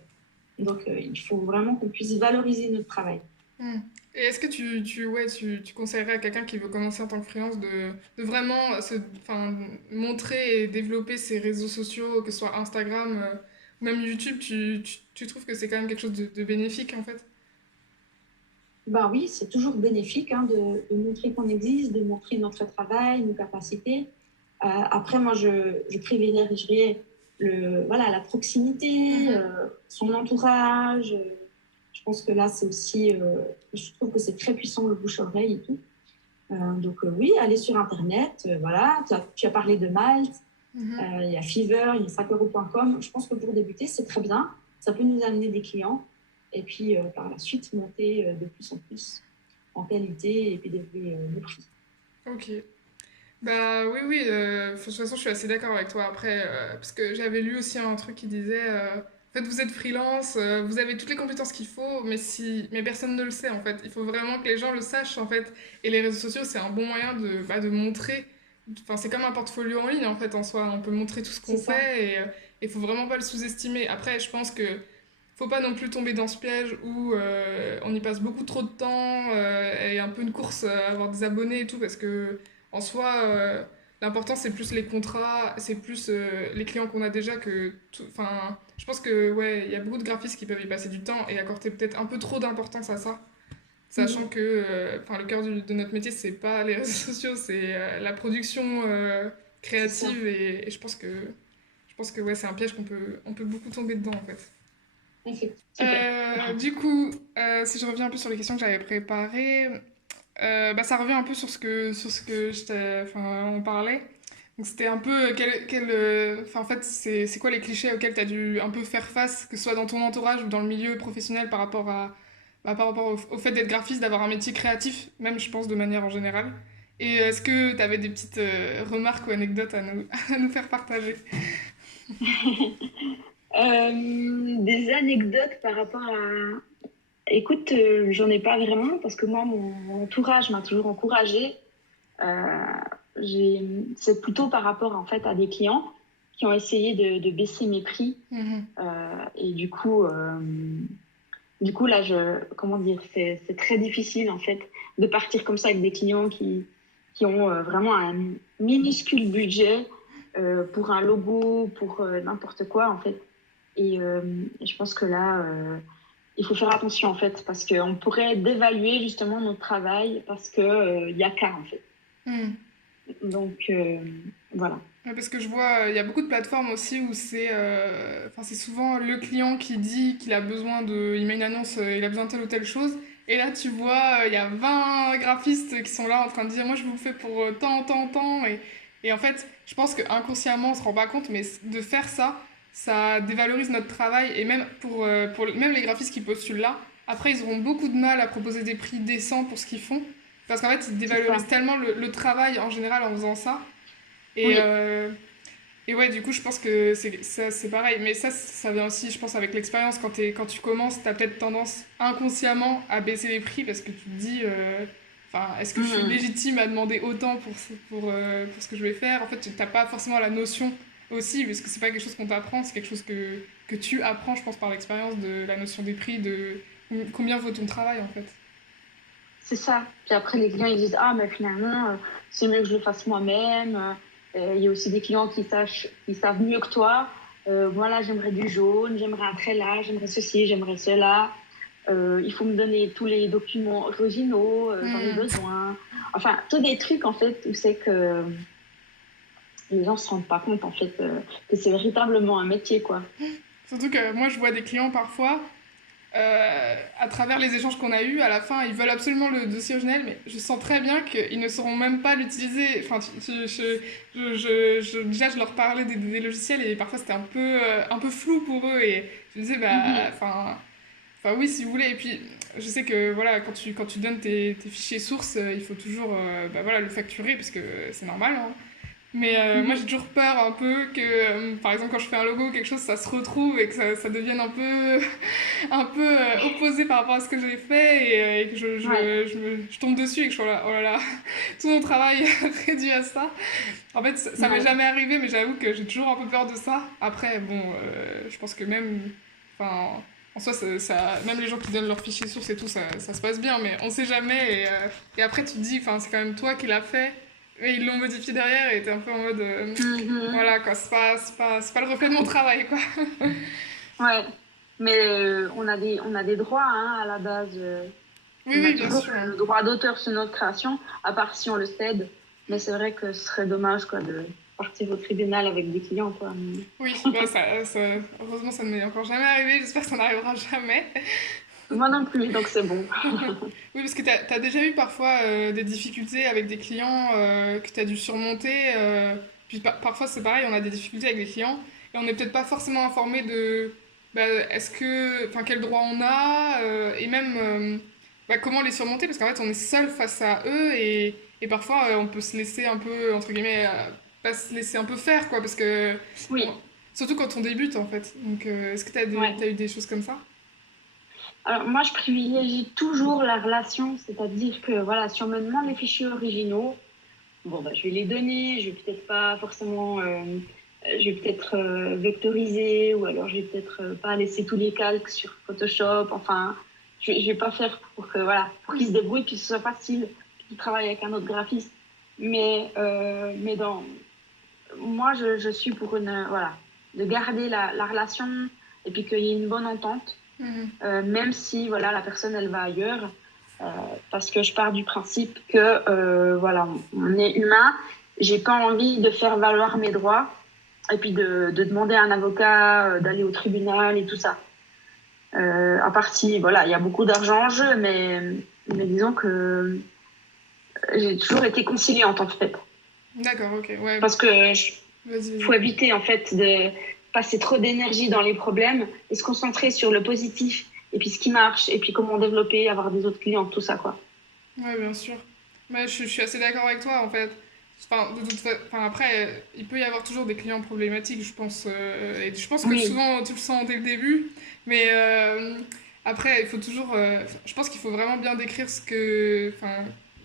Donc, il faut vraiment qu'on puisse valoriser notre travail. Hmm. Et est-ce que tu conseillerais à quelqu'un qui veut commencer en tant que freelance de vraiment enfin, montrer et développer ses réseaux sociaux, que ce soit Instagram ou même YouTube, tu trouves que c'est quand même quelque chose de bénéfique en fait? Ben oui, c'est toujours bénéfique hein, de montrer qu'on existe, de montrer notre travail, nos capacités. Après, moi, je privilégierais voilà, la proximité, Mhm. son entourage. Je pense que là, c'est aussi, je trouve que c'est très puissant le bouche-oreille et tout. Donc oui, aller sur Internet, voilà, tu as parlé de Malte, Mhm. il y a Fiverr, il y a 5euros.com. Je pense que pour débuter, c'est très bien. Ça peut nous amener des clients et puis par la suite monter de plus en plus en qualité et puis développer le prix. Ok. Bah oui, oui, de toute façon, je suis assez d'accord avec toi après, parce que j'avais lu aussi un truc qui disait, en fait, vous êtes freelance, vous avez toutes les compétences qu'il faut, mais personne ne le sait, en fait. Il faut vraiment que les gens le sachent, en fait. Et les réseaux sociaux, c'est un bon moyen de montrer, enfin, c'est comme un portfolio en ligne, en fait, en soi. On peut montrer tout ce C'est qu'on ça, fait et il faut vraiment pas le sous-estimer. Après, je pense que faut pas non plus tomber dans ce piège où on y passe beaucoup trop de temps et un peu une course à avoir des abonnés et tout, parce que en soi, l'important c'est plus les contrats, c'est plus les clients qu'on a déjà que enfin, je pense que ouais, il y a beaucoup de graphistes qui peuvent y passer du temps et accorder peut-être un peu trop d'importance à ça, sachant mhm, que enfin le cœur de notre métier c'est pas les réseaux sociaux, c'est la production c'est ça, créative et je pense que ouais, c'est un piège on peut beaucoup tomber dedans en fait. effectivement, super. Du coup, si je reviens un peu sur les questions que j'avais préparées, bah, ça revient un peu sur ce que enfin, on parlait. Donc c'était un peu enfin, en fait, c'est quoi les clichés auxquels tu as dû un peu faire face, que ce soit dans ton entourage ou dans le milieu professionnel par rapport au fait d'être graphiste, d'avoir un métier créatif, même je pense de manière en général. Et est-ce que tu avais des petites remarques ou anecdotes à nous faire partager? Des anecdotes par rapport à... Écoute, j'en ai pas vraiment parce que moi, mon entourage m'a toujours encouragée. Euh, c'est plutôt par rapport en fait à des clients qui ont essayé de baisser mes prix. Mhm. Et du coup là, comment dire, c'est très difficile en fait de partir comme ça avec des clients qui ont vraiment un minuscule budget pour un logo, pour n'importe quoi en fait. Je pense que là, il faut faire attention en fait parce qu'on pourrait dévaluer justement notre travail parce que il y a qu'à en fait. Mhm. Donc voilà. Ouais, parce que je vois, il y a beaucoup de plateformes aussi où enfin, c'est souvent le client qui dit qu'il a besoin il met une annonce, il a besoin de telle ou telle chose. Et là, tu vois, il y a 20 graphistes qui sont là en train de dire, moi, je vous le fais pour tant, tant, tant. Et en fait, je pense qu'inconsciemment, on se rend pas compte, mais de faire ça, ça dévalorise notre travail. Et même même les graphistes qui postulent là, après, ils auront beaucoup de mal à proposer des prix décents pour ce qu'ils font. Parce qu'en fait, ils C'est ça. dévalorisent tellement le travail en général en faisant ça. Et, Oui, et ouais, du coup, je pense que c'est pareil. Mais ça vient aussi, je pense, avec l'expérience. Quand tu commences, t'as peut-être tendance inconsciemment à baisser les prix parce que tu te dis, enfin, est-ce que je suis mhm, légitime à demander autant pour ce que je vais faire? En fait, tu n'as pas forcément la notion aussi, parce que c'est pas quelque chose qu'on t'apprend, c'est quelque chose que tu apprends, je pense, par l'expérience de la notion des prix, de combien vaut ton travail, en fait. c'est ça. Puis après, les clients ils disent ah mais finalement c'est mieux que je le fasse moi-même. Il y a aussi des clients qui savent mieux que toi. Voilà, j'aimerais du jaune, j'aimerais un trait là, j'aimerais ceci, j'aimerais cela. il faut me donner tous les documents originaux, j'en ai besoin. Enfin, tous des trucs, en fait, où c'est que les gens se rendent pas compte, en fait, que c'est véritablement un métier, quoi. Surtout que moi, je vois des clients parfois, à travers les échanges qu'on a eus, à la fin, ils veulent absolument le dossier originel, mais je sens très bien qu'ils ne sauront même pas l'utiliser. Enfin, déjà, je leur parlais des logiciels et parfois c'était un peu flou pour eux. Et je me disais, bah, enfin oui, si vous voulez. Et puis, je sais que voilà, quand tu donnes tes fichiers sources, il faut toujours bah, voilà, le facturer parce que c'est normal, hein. Mais moi j'ai toujours peur un peu que, par exemple, quand je fais un logo ou quelque chose, ça se retrouve et que ça devienne un peu opposé par rapport à ce que j'ai fait et que je tombe dessus et que je suis là, oh là là, tout mon travail est réduit à ça. En fait, ça m'est jamais arrivé, mais j'avoue que j'ai toujours un peu peur de ça. Après, bon, je pense que même, enfin, en soi, même les gens qui donnent leurs fichiers sources et tout, ça se passe bien, mais on sait jamais. Et après, tu te dis, enfin, c'est quand même toi qui l'as fait. Et ils l'ont modifié derrière et t'es un peu en mode. Voilà, quoi, c'est pas le reflet de mon travail, quoi. Ouais, mais on a des droits hein, à la base. Oui, On a oui, bien toujours sûr. le droit d'auteur sur notre création, à part si on le cède. Mais c'est vrai que ce serait dommage quoi, de partir au tribunal avec des clients. Quoi. Oui, bah, heureusement, ça ne m'est encore jamais arrivé. J'espère que ça n'arrivera jamais. Moi non plus, donc c'est bon. Oui, parce que t'as déjà eu parfois des difficultés avec des clients que t'as dû surmonter. Puis parfois, c'est pareil, on a des difficultés avec des clients et on n'est peut-être pas forcément informé de bah, enfin, quel droit on a et même bah, comment les surmonter parce qu'en fait, on est seul face à eux et parfois, on peut se laisser un peu, entre guillemets, pas se laisser un peu faire, quoi, parce que Oui, bon, surtout quand on débute, en fait. Donc, est-ce que ouais. t'as eu des choses comme ça? Alors moi, je privilégie toujours la relation, c'est-à-dire que voilà, si on me demande les fichiers originaux, bon, bah, je vais les donner, je vais peut-être pas forcément, je vais peut-être vectoriser ou alors je vais peut-être pas laisser tous les calques sur Photoshop. Enfin, je vais pas faire pour que voilà, pour qu'ils se débrouillent puis que ce soit facile, qu'ils travaillent avec un autre graphiste. Mais moi, je suis pour une voilà, de garder la relation et puis qu'il y ait une bonne entente, Mhm. même si voilà la personne elle va ailleurs. Euh, Parce que je pars du principe que voilà, on est humain. J'ai pas envie de faire valoir mes droits et puis de demander à un avocat d'aller au tribunal et tout ça. À part si voilà, il y a beaucoup d'argent en jeu, mais disons que j'ai toujours été conciliante en fait, D'accord, ok, ouais. parce que faut Vas-y. éviter en fait de passer trop d'énergie dans les problèmes et se concentrer sur le positif et puis ce qui marche et puis comment développer, avoir des autres clients, tout ça quoi. Ouais, bien sûr. Mais je suis assez d'accord avec toi, en fait. Enfin, enfin, après, il peut y avoir toujours des clients problématiques, je pense. Et je pense que Oui, souvent, tu le sens dès le début. Mais après, il faut toujours... je pense qu'il faut vraiment bien décrire enfin,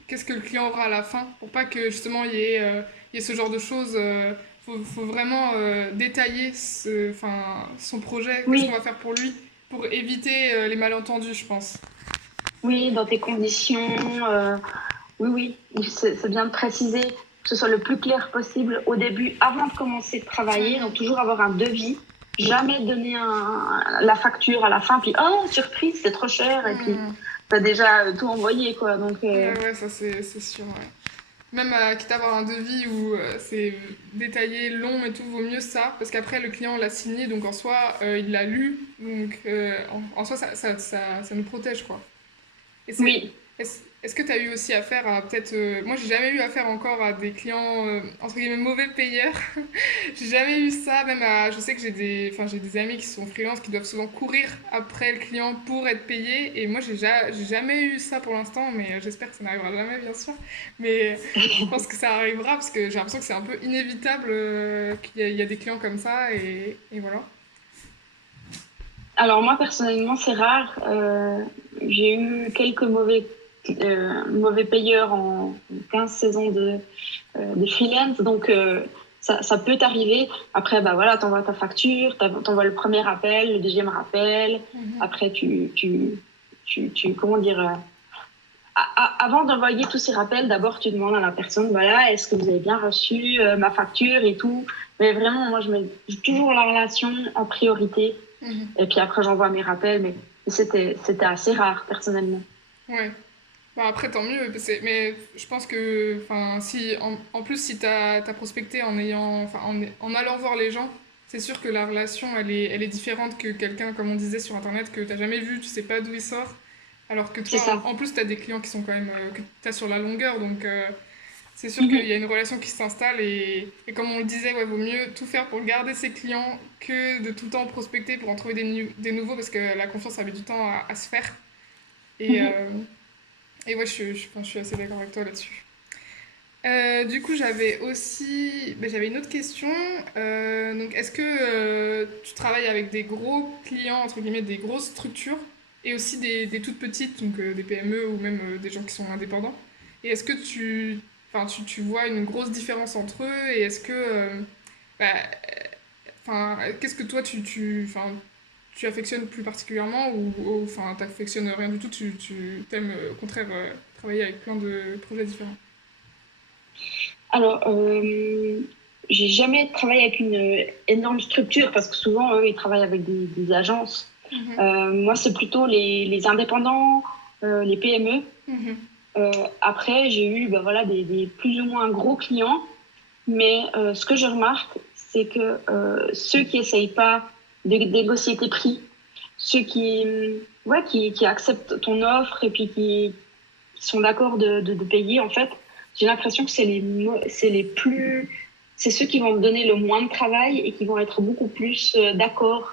qu'est-ce que le client aura à la fin, pour pas que, justement, il y ait ce genre de choses. Faut vraiment détailler enfin, son projet, qu'est-ce qu'on oui, va faire pour lui, pour éviter les malentendus, je pense. oui, dans tes conditions. Oui, oui, c'est bien de préciser que ce soit le plus clair possible au début, avant de commencer de travailler. Donc, toujours avoir un devis. Jamais donner la facture à la fin, puis oh, surprise, c'est trop cher, et puis Mhm. t'as déjà tout envoyé, quoi. Donc, Ouais, ça c'est sûr, ouais. Même quitte à avoir un devis où c'est détaillé, long et tout, vaut mieux ça, parce qu'après le client l'a signé, donc en soi il l'a lu, donc en soi ça nous protège quoi. Et oui. est-ce que tu as eu aussi affaire à peut-être. Moi, j'ai jamais eu affaire encore à des clients, entre guillemets, mauvais payeurs. J'ai jamais eu ça, même à. Je sais que enfin, j'ai des amis qui sont freelance qui doivent souvent courir après le client pour être payés. Et moi, j'ai jamais eu ça pour l'instant, mais j'espère que ça n'arrivera jamais, bien sûr. Mais je pense que ça arrivera parce que j'ai l'impression que c'est un peu inévitable il y a des clients comme ça. Et voilà. Alors, moi, personnellement, c'est rare. J'ai eu quelques mauvais payeurs en 15 saisons de freelance, donc ça peut t'arriver. Après, bah voilà, t'envoies ta facture, t'envoies le premier appel, le deuxième rappel. Mhm. Après, comment dire, avant d'envoyer tous ces rappels, d'abord tu demandes à la personne, voilà, est-ce que vous avez bien reçu ma facture et tout. Mais vraiment, moi, je mets toujours la relation en priorité. Mhm. Et puis après, j'envoie mes rappels. Mais Et c'était assez rare, personnellement. Ouais. Bah après, tant mieux. Mais je pense que, enfin, si, en plus, si t'as prospecté en ayant, enfin, en allant voir les gens, c'est sûr que la relation, elle est différente que quelqu'un, comme on disait sur Internet, que t'as jamais vu, tu sais pas d'où il sort. Alors que C'est toi, ça. en plus, t'as des clients qui sont quand même, que t'as sur la longueur, donc c'est sûr qu'il y Mhm. a une relation qui s'installe et comme on le disait, ouais, vaut mieux tout faire pour garder ses clients que de tout le temps prospecter pour en trouver des nouveaux parce que la confiance, ça met du temps à se faire. Et, Mhm. euh, et ouais, enfin, je suis assez d'accord avec toi là-dessus. Du coup, j'avais aussi, ben, j'avais une autre question. Donc, est-ce que tu travailles avec des gros clients, entre guillemets, des grosses structures, et aussi des toutes petites, donc des PME ou même des gens qui sont indépendants? Et est-ce que enfin, tu vois une grosse différence entre eux? Et est-ce que, bah, enfin, qu'est-ce que toi enfin, tu affectionnes plus particulièrement ou enfin, t'affectionnes rien du tout, tu t'aimes au contraire travailler avec plein de projets différents? Alors, j'ai jamais travaillé avec une énorme structure parce que souvent, eux, ils travaillent avec des agences. Mhm. Moi, c'est plutôt les indépendants, les PME. Mhm. Après, j'ai eu ben, voilà, des plus ou moins gros clients, mais ce que je remarque, c'est que ceux qui essayent pas de négocier tes prix, ceux ouais, qui acceptent ton offre et puis qui sont d'accord de payer, en fait, j'ai l'impression que c'est les plus, c'est ceux qui vont me donner le moins de travail et qui vont être beaucoup plus d'accord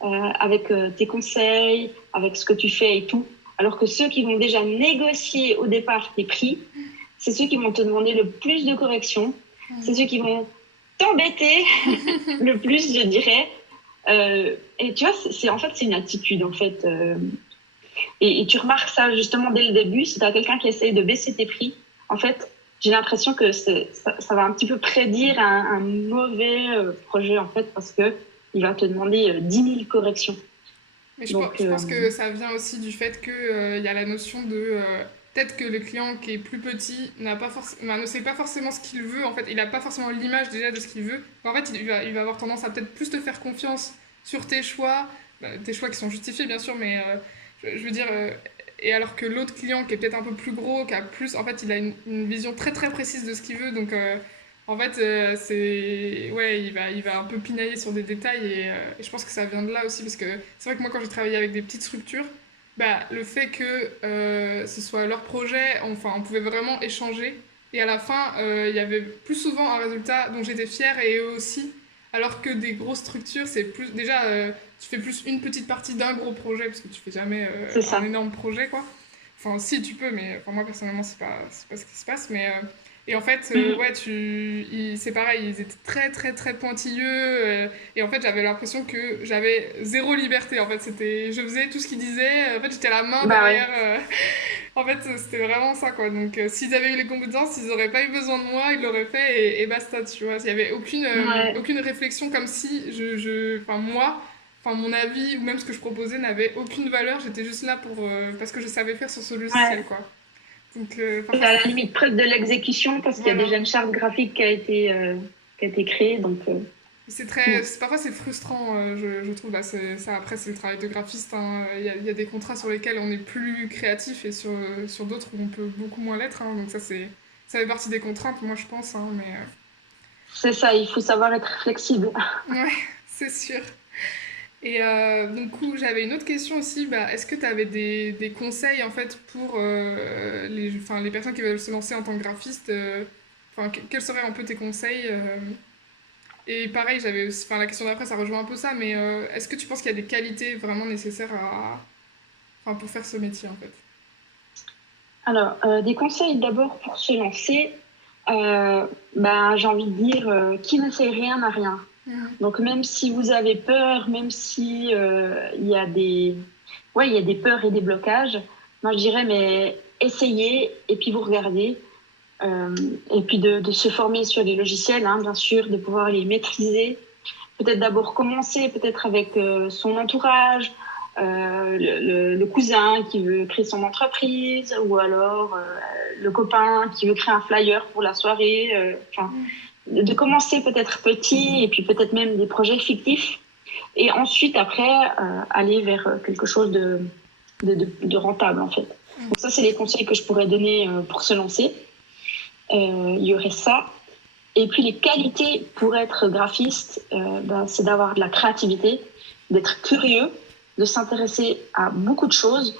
avec tes conseils, avec ce que tu fais et tout. Alors que ceux qui vont déjà négocier au départ tes prix, c'est ceux qui vont te demander le plus de corrections, c'est ceux qui vont t'embêter le plus, je dirais. Et tu vois, en fait, c'est une attitude, en fait. Et tu remarques ça justement dès le début, si tu as quelqu'un qui essaye de baisser tes prix, en fait, j'ai l'impression que ça va un petit peu prédire un mauvais projet, en fait, parce que il va te demander 10 000 corrections. Mais Donc, je pense que ça vient aussi du fait que, il y a la notion de peut-être que le client qui est plus petit ne sait pas forcément ce qu'il veut. En fait, il n'a pas forcément l'image déjà de ce qu'il veut. En fait, il va avoir tendance à peut-être plus te faire confiance sur tes choix qui sont justifiés bien sûr, mais je veux dire, et alors que l'autre client qui est peut-être un peu plus gros, qui a plus, en fait, il a une vision très très précise de ce qu'il veut, donc en fait, ouais, il va un peu pinailler sur des détails et je pense que ça vient de là aussi parce que c'est vrai que moi quand j'ai travaillé avec des petites structures, bah, le fait que ce soit leur projet, enfin on pouvait vraiment échanger et à la fin il y avait plus souvent un résultat dont j'étais fière et eux aussi. Alors que des grosses structures, c'est plus déjà tu fais plus une petite partie d'un gros projet parce que tu fais jamais c'est un ça. énorme projet quoi. Enfin si tu peux, mais enfin, moi personnellement c'est pas ce qui se passe, mais et en fait, Mhm. ouais, c'est pareil, ils étaient très très très pointilleux. Et en fait, j'avais l'impression que j'avais zéro liberté. En fait, je faisais tout ce qu'ils disaient. En fait, j'étais la main Bah ouais. derrière. En fait, c'était vraiment ça, quoi. Donc, s'ils avaient eu les compétences, ils n'auraient pas eu besoin de moi, ils l'auraient fait et basta, tu vois. Il n'y avait Ouais. aucune réflexion comme si enfin, moi, enfin, mon avis ou même ce que je proposais n'avait aucune valeur. J'étais juste là parce que je savais faire sur ce logiciel, Ouais. quoi. Donc, C'est parfois, à la limite presque de l'exécution parce qu'il y a voilà. déjà une charte graphique qui a été créée. Donc, mm. Parfois c'est frustrant, je trouve. Bah, ça, après, c'est le travail de graphiste, hein. Il y a des contrats sur lesquels on est plus créatif et sur d'autres où on peut beaucoup moins l'être, hein. Donc ça fait partie des contraintes, moi je pense, hein, mais C'est ça, il faut savoir être flexible. ouais, c'est sûr. Et donc, coup, j'avais une autre question aussi. Bah, est-ce que tu avais des conseils en fait pour enfin, les personnes qui veulent se lancer en tant que graphiste enfin, quels seraient un peu tes conseils et pareil, enfin, la question d'après, ça rejoint un peu ça, mais est-ce que tu penses qu'il y a des qualités vraiment nécessaires enfin, pour faire ce métier en fait? Alors, des conseils d'abord pour se lancer. Ben, j'ai envie de dire, qui ne sait rien n'a rien. Mhm. Donc, même si vous avez peur, même si il y a ouais, il y a des peurs et des blocages, moi je dirais, mais essayez et puis vous regardez. Euh, et puis de se former sur les logiciels, hein, bien sûr, de pouvoir les maîtriser. Peut-être d'abord commencer peut-être avec son entourage, le cousin qui veut créer son entreprise, ou alors le copain qui veut créer un flyer pour la soirée. Enfin, de commencer peut-être petit et puis peut-être même des projets fictifs. Et ensuite, après, aller vers quelque chose de rentable, en fait. Donc ça, c'est les conseils que je pourrais donner pour se lancer. Il y aurait ça. Et puis, les qualités pour être graphiste, c'est d'avoir de la créativité, d'être curieux, de s'intéresser à beaucoup de choses,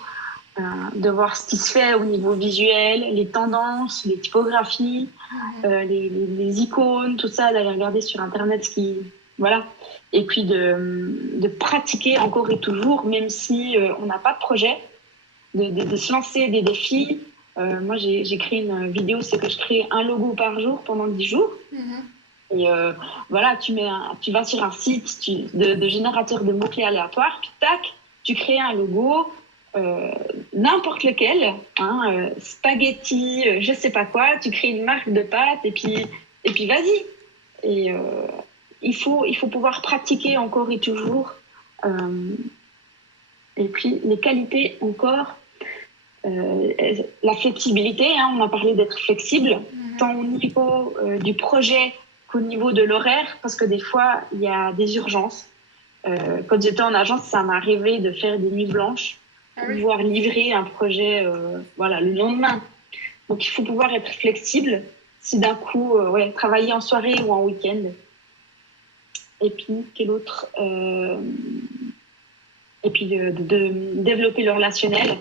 de voir ce qui se fait au niveau visuel, les tendances, les typographies, les icônes, tout ça, d'aller regarder sur Internet ce qui... Voilà. Et puis de pratiquer encore et toujours, même si on n'a pas de projet, de se lancer des défis. Moi, j'ai créé une vidéo, c'est que je crée un logo par jour pendant 10 jours. Et voilà, tu vas sur un site de générateur de mots-clés aléatoires, puis tac, tu crées un logo, n'importe lequel, hein, spaghetti, je sais pas quoi, tu crées une marque de pâtes et puis vas-y. Et il faut pouvoir pratiquer encore et toujours. Et puis les qualités encore, la flexibilité, hein, on a parlé d'être flexible, tant au niveau du projet qu'au niveau de l'horaire, parce que des fois, il y a des urgences. Quand j'étais en agence, ça m'est arrivé de faire des nuits blanches pour pouvoir livrer un projet voilà, le lendemain. Donc, il faut pouvoir être flexible si d'un coup, travailler en soirée ou en week-end. Et puis, quel autre Et puis, de développer le relationnel.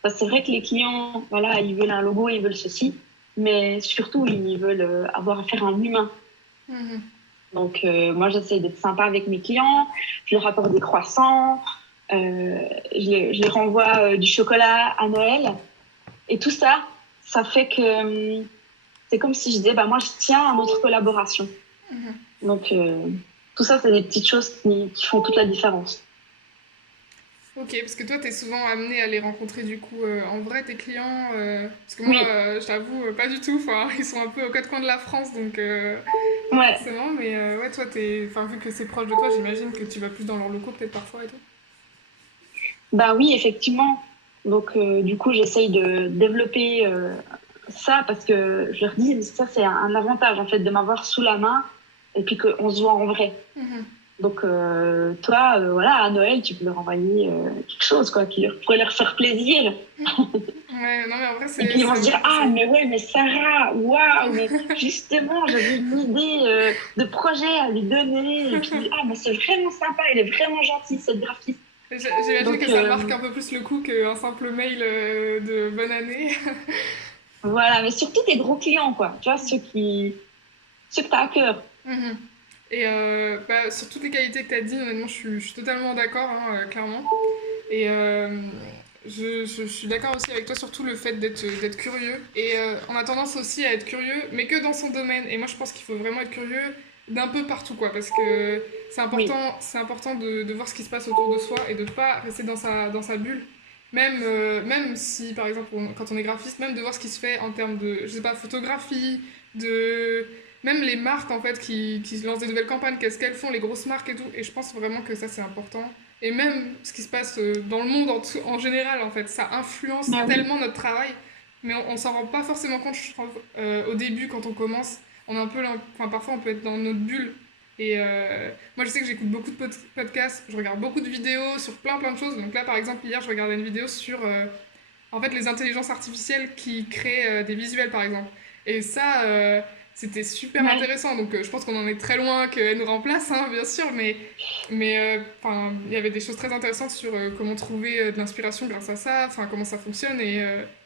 Parce que c'est vrai que les clients, voilà, ils veulent un logo, ils veulent ceci, mais surtout, ils veulent avoir affaire à un humain. Donc, moi, j'essaie d'être sympa avec mes clients. Je leur apporte des croissants. Je les renvoie du chocolat à Noël. Et tout ça, ça fait que c'est comme si je disais, moi, je tiens à notre collaboration. Donc, tout ça, c'est des petites choses qui font toute la différence. Ok, parce que toi, t'es souvent amené à les rencontrer du coup en vrai, tes clients. Parce que moi, je t'avoue, pas du tout. Enfin, ils sont un peu aux quatre coins de la France, donc Ouais. forcément. Mais ouais, toi, vu que c'est proche de toi, j'imagine que tu vas plus dans leurs locaux peut-être parfois et tout. Bah oui, effectivement. Donc, du coup, j'essaye de développer ça parce que je leur dis, ça, c'est un avantage en fait de m'avoir sous la main et puis qu'on se voit en vrai. Donc, toi, voilà, à Noël, tu peux leur envoyer quelque chose, quoi, qui pourrait leur faire plaisir. Ouais, non, mais en vrai, Et puis, ils vont se dire, ah, mais ouais, mais Sarah, waouh, mais justement, j'avais une idée de projet à lui donner. Et puis, ah, mais c'est vraiment sympa, elle est vraiment gentille, cette graphiste. J'imagine que ça marque un peu plus le coup qu'un simple mail de bonne année. Voilà, mais surtout tes gros clients, quoi. Tu vois, ceux que tu as à cœur. Et sur toutes les qualités que tu as dit, honnêtement, je suis totalement d'accord, hein, clairement. Et je suis d'accord aussi avec toi, surtout le fait d'être curieux. Et on a tendance aussi à être curieux, mais que dans son domaine. Et moi, je pense qu'il faut vraiment être curieux d'un peu partout, quoi, parce que c'est important de voir ce qui se passe autour de soi et de ne pas rester dans sa bulle. Même si, par exemple, quand on est graphiste, même de voir ce qui se fait en termes de, je sais pas, photographie, de... Même les marques, en fait, qui lancent des nouvelles campagnes, qu'est-ce qu'elles font, les grosses marques et tout. Et je pense vraiment que ça, c'est important. Et même ce qui se passe dans le monde en général, en fait, ça influence tellement notre travail. Mais on s'en rend pas forcément compte, je trouve, au début, quand on commence. On a un peu, enfin, parfois, on peut être dans notre bulle. Et moi, je sais que j'écoute beaucoup de podcasts, je regarde beaucoup de vidéos sur plein de choses. Donc là, par exemple, hier, je regardais une vidéo sur en fait, les intelligences artificielles qui créent des visuels, par exemple. Et ça, c'était super intéressant. Donc je pense qu'on en est très loin qu'elle nous remplace, hein, bien sûr. Mais il y avait des choses très intéressantes sur comment trouver de l'inspiration grâce à ça, comment ça fonctionne. Et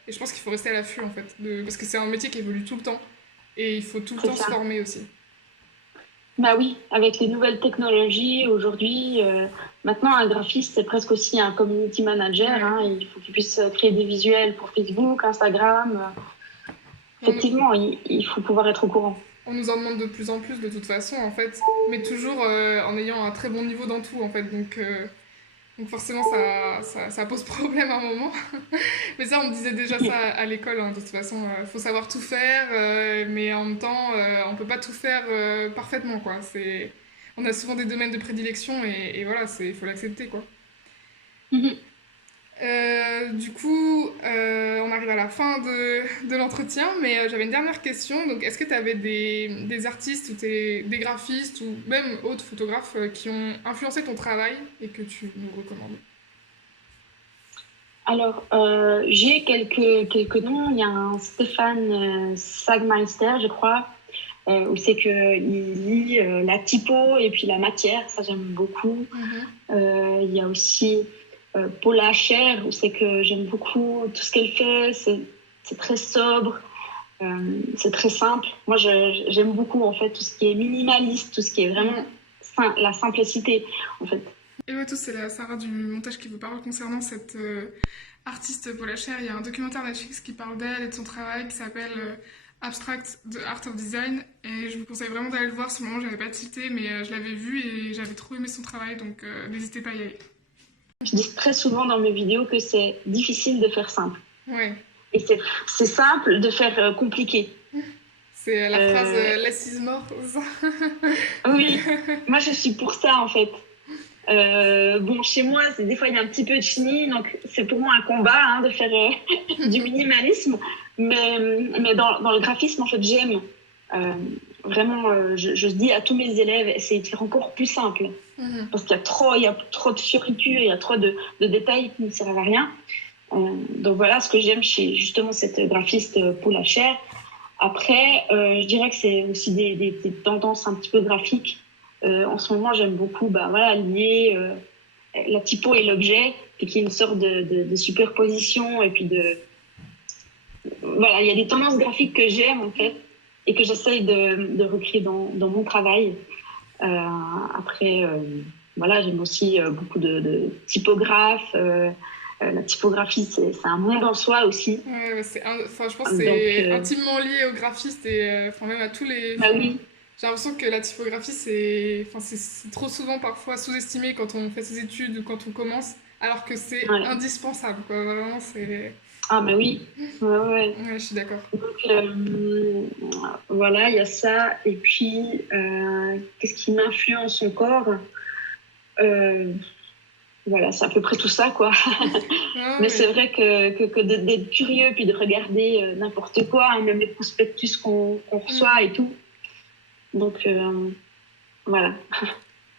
je pense qu'il faut rester à l'affût, en fait. Parce que c'est un métier qui évolue tout le temps. Et il faut tout le temps se former aussi. Bah oui, avec les nouvelles technologies aujourd'hui, maintenant un graphiste c'est presque aussi un community manager. Hein, il faut qu'il puisse créer des visuels pour Facebook, Instagram. Effectivement, il faut pouvoir être au courant. On nous en demande de plus en plus de toute façon en fait, mais toujours en ayant un très bon niveau dans tout en fait. Donc forcément ça pose problème à un moment. Mais ça on me disait déjà ça à l'école, hein, de toute façon. Faut savoir tout faire, mais en même temps on peut pas tout faire parfaitement quoi. On a souvent des domaines de prédilection et voilà, faut l'accepter quoi. Du coup, on arrive à la fin de l'entretien, mais j'avais une dernière question. Donc, est-ce que tu avais des artistes ou des graphistes ou même autres photographes qui ont influencé ton travail et que tu nous recommandes? Alors, j'ai quelques noms. Il y a un Stéphane Sagmeister, je crois, où c'est qu'il lit la typo et puis la matière, ça j'aime beaucoup. Mhm. Il y a aussi Paula Scher, où c'est que j'aime beaucoup tout ce qu'elle fait, c'est très sobre, c'est très simple. Moi, j'aime beaucoup en fait tout ce qui est minimaliste, tout ce qui est vraiment la simplicité en fait. Et ouais, tout, c'est la Sarah du montage qui vous parle concernant cette artiste Paula Scher. Il y a un documentaire Netflix qui parle d'elle et de son travail qui s'appelle Abstract, The Art of Design. Et je vous conseille vraiment d'aller le voir. Ce moment, j'avais pas tilté, mais je l'avais vu et j'avais trop aimé son travail, donc n'hésitez pas à y aller. Je dis très souvent dans mes vidéos que c'est difficile de faire simple. Ouais, Et c'est simple de faire compliqué. c'est la phrase Euh, Less is more. Ça. oui, moi je suis pour ça en fait. Bon, chez moi, des fois il y a un petit peu de chenille, donc c'est pour moi un combat hein, de faire du minimalisme. Mais dans le graphisme, en fait, j'aime. Euh, Vraiment, je dis à tous mes élèves, essayez de faire encore plus simple. Mhm. Parce il y a trop de fioritures, il y a trop de détails qui ne servent à rien. Donc voilà ce que j'aime chez justement cette graphiste Paula Scher. Après, je dirais que c'est aussi des tendances un petit peu graphiques. En ce moment, j'aime beaucoup voilà, lier la typo et l'objet, puis qu'il y ait une sorte de superposition. Et puis voilà, il y a des tendances graphiques que j'aime en fait et que j'essaye de recréer dans mon travail. Après, voilà, j'aime aussi beaucoup de typographes. La typographie, c'est un monde en soi aussi. Ouais, ouais, enfin, je pense que Donc, c'est intimement lié aux graphistes et enfin, même à tous les. bah Enfin, oui, j'ai l'impression que la typographie, enfin, c'est trop souvent parfois sous-estimé quand on fait ses études ou quand on commence, alors que c'est ouais. indispensable, quoi. Vraiment, c'est. Ah, bah oui, ouais, ouais. Ouais, je suis d'accord. Donc, voilà, il y a ça. Et puis, qu'est-ce qui m'influence encore? Euh, Voilà, c'est à peu près tout ça, quoi. Non, Mais c'est mais. vrai que d'être curieux, puis de regarder n'importe quoi, hein, même les prospectus qu'on Mm. reçoit et tout. Donc, voilà.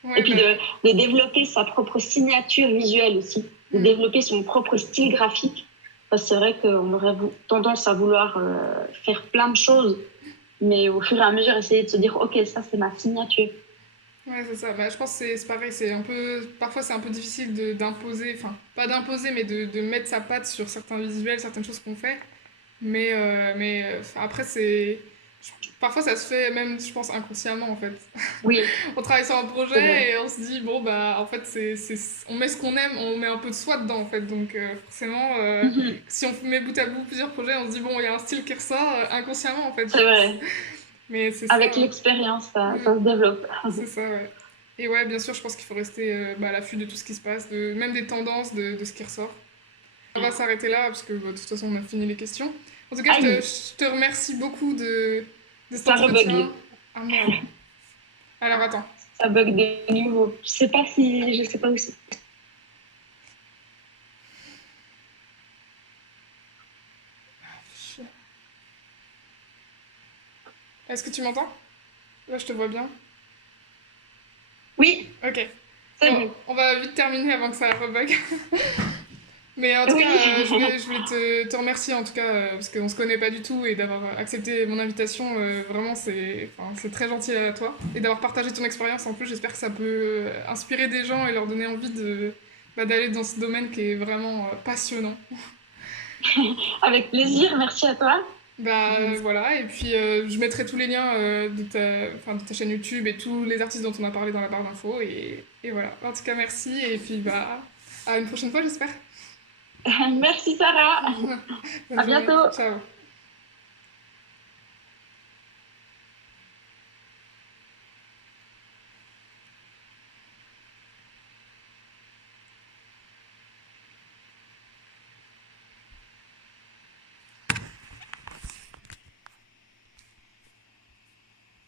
Et Ouais, puis bah. de développer sa propre signature visuelle aussi, de Mm. développer son propre style graphique. Parce que c'est vrai qu'on aurait tendance à vouloir faire plein de choses, mais au fur et à mesure, essayer de se dire, OK, ça, c'est ma signature. Ouais, c'est ça. Bah, je pense que c'est pareil. C'est un peu. Parfois, c'est un peu difficile d'imposer. Enfin, pas d'imposer, mais de mettre sa patte sur certains visuels, certaines choses qu'on fait. Mais après, c'est. Parfois, ça se fait même, je pense, inconsciemment, en fait. Oui, On travaille sur un c'est vrai. projet et on se dit, bon, bah, en fait, on met ce qu'on aime, on met un peu de soi dedans, en fait. Donc, forcément, Mhm. si on met bout à bout plusieurs projets, on se dit, bon, il y a un style qui ressort inconsciemment, en fait, je C'est pense. vrai. Mais c'est ça. Avec l'expérience, Mm, ça se développe. c'est ça, ouais. Et ouais, bien sûr, je pense qu'il faut rester à l'affût de tout ce qui se passe, même des tendances, de ce qui ressort. On va s'arrêter là, parce que bah, de toute façon, on a fini les questions. En tout cas, Aïe, je te remercie beaucoup de cet ça entretien. rebug. Ah merde. Alors, attends. Ça bug de nouveau. Je sais pas où c'est. Est-ce que tu m'entends? Là, je te vois bien. Oui, Ok. c'est Bon, bon. on va vite terminer avant que ça rebug. Mais en tout cas, Oui. je voulais te remercier en tout cas parce qu'on se connaît pas du tout et d'avoir accepté mon invitation. Vraiment, c'est très gentil à toi et d'avoir partagé ton expérience en plus. J'espère que ça peut inspirer des gens et leur donner envie d'aller dans ce domaine qui est vraiment passionnant. Avec plaisir, merci à toi. Bah voilà, et puis je mettrai tous les liens de ta chaîne YouTube et tous les artistes dont on a parlé dans la barre d'infos et voilà. En tout cas, merci et puis bah à une prochaine fois, j'espère. Merci Sarah. Bonne À journée, bientôt. ciao.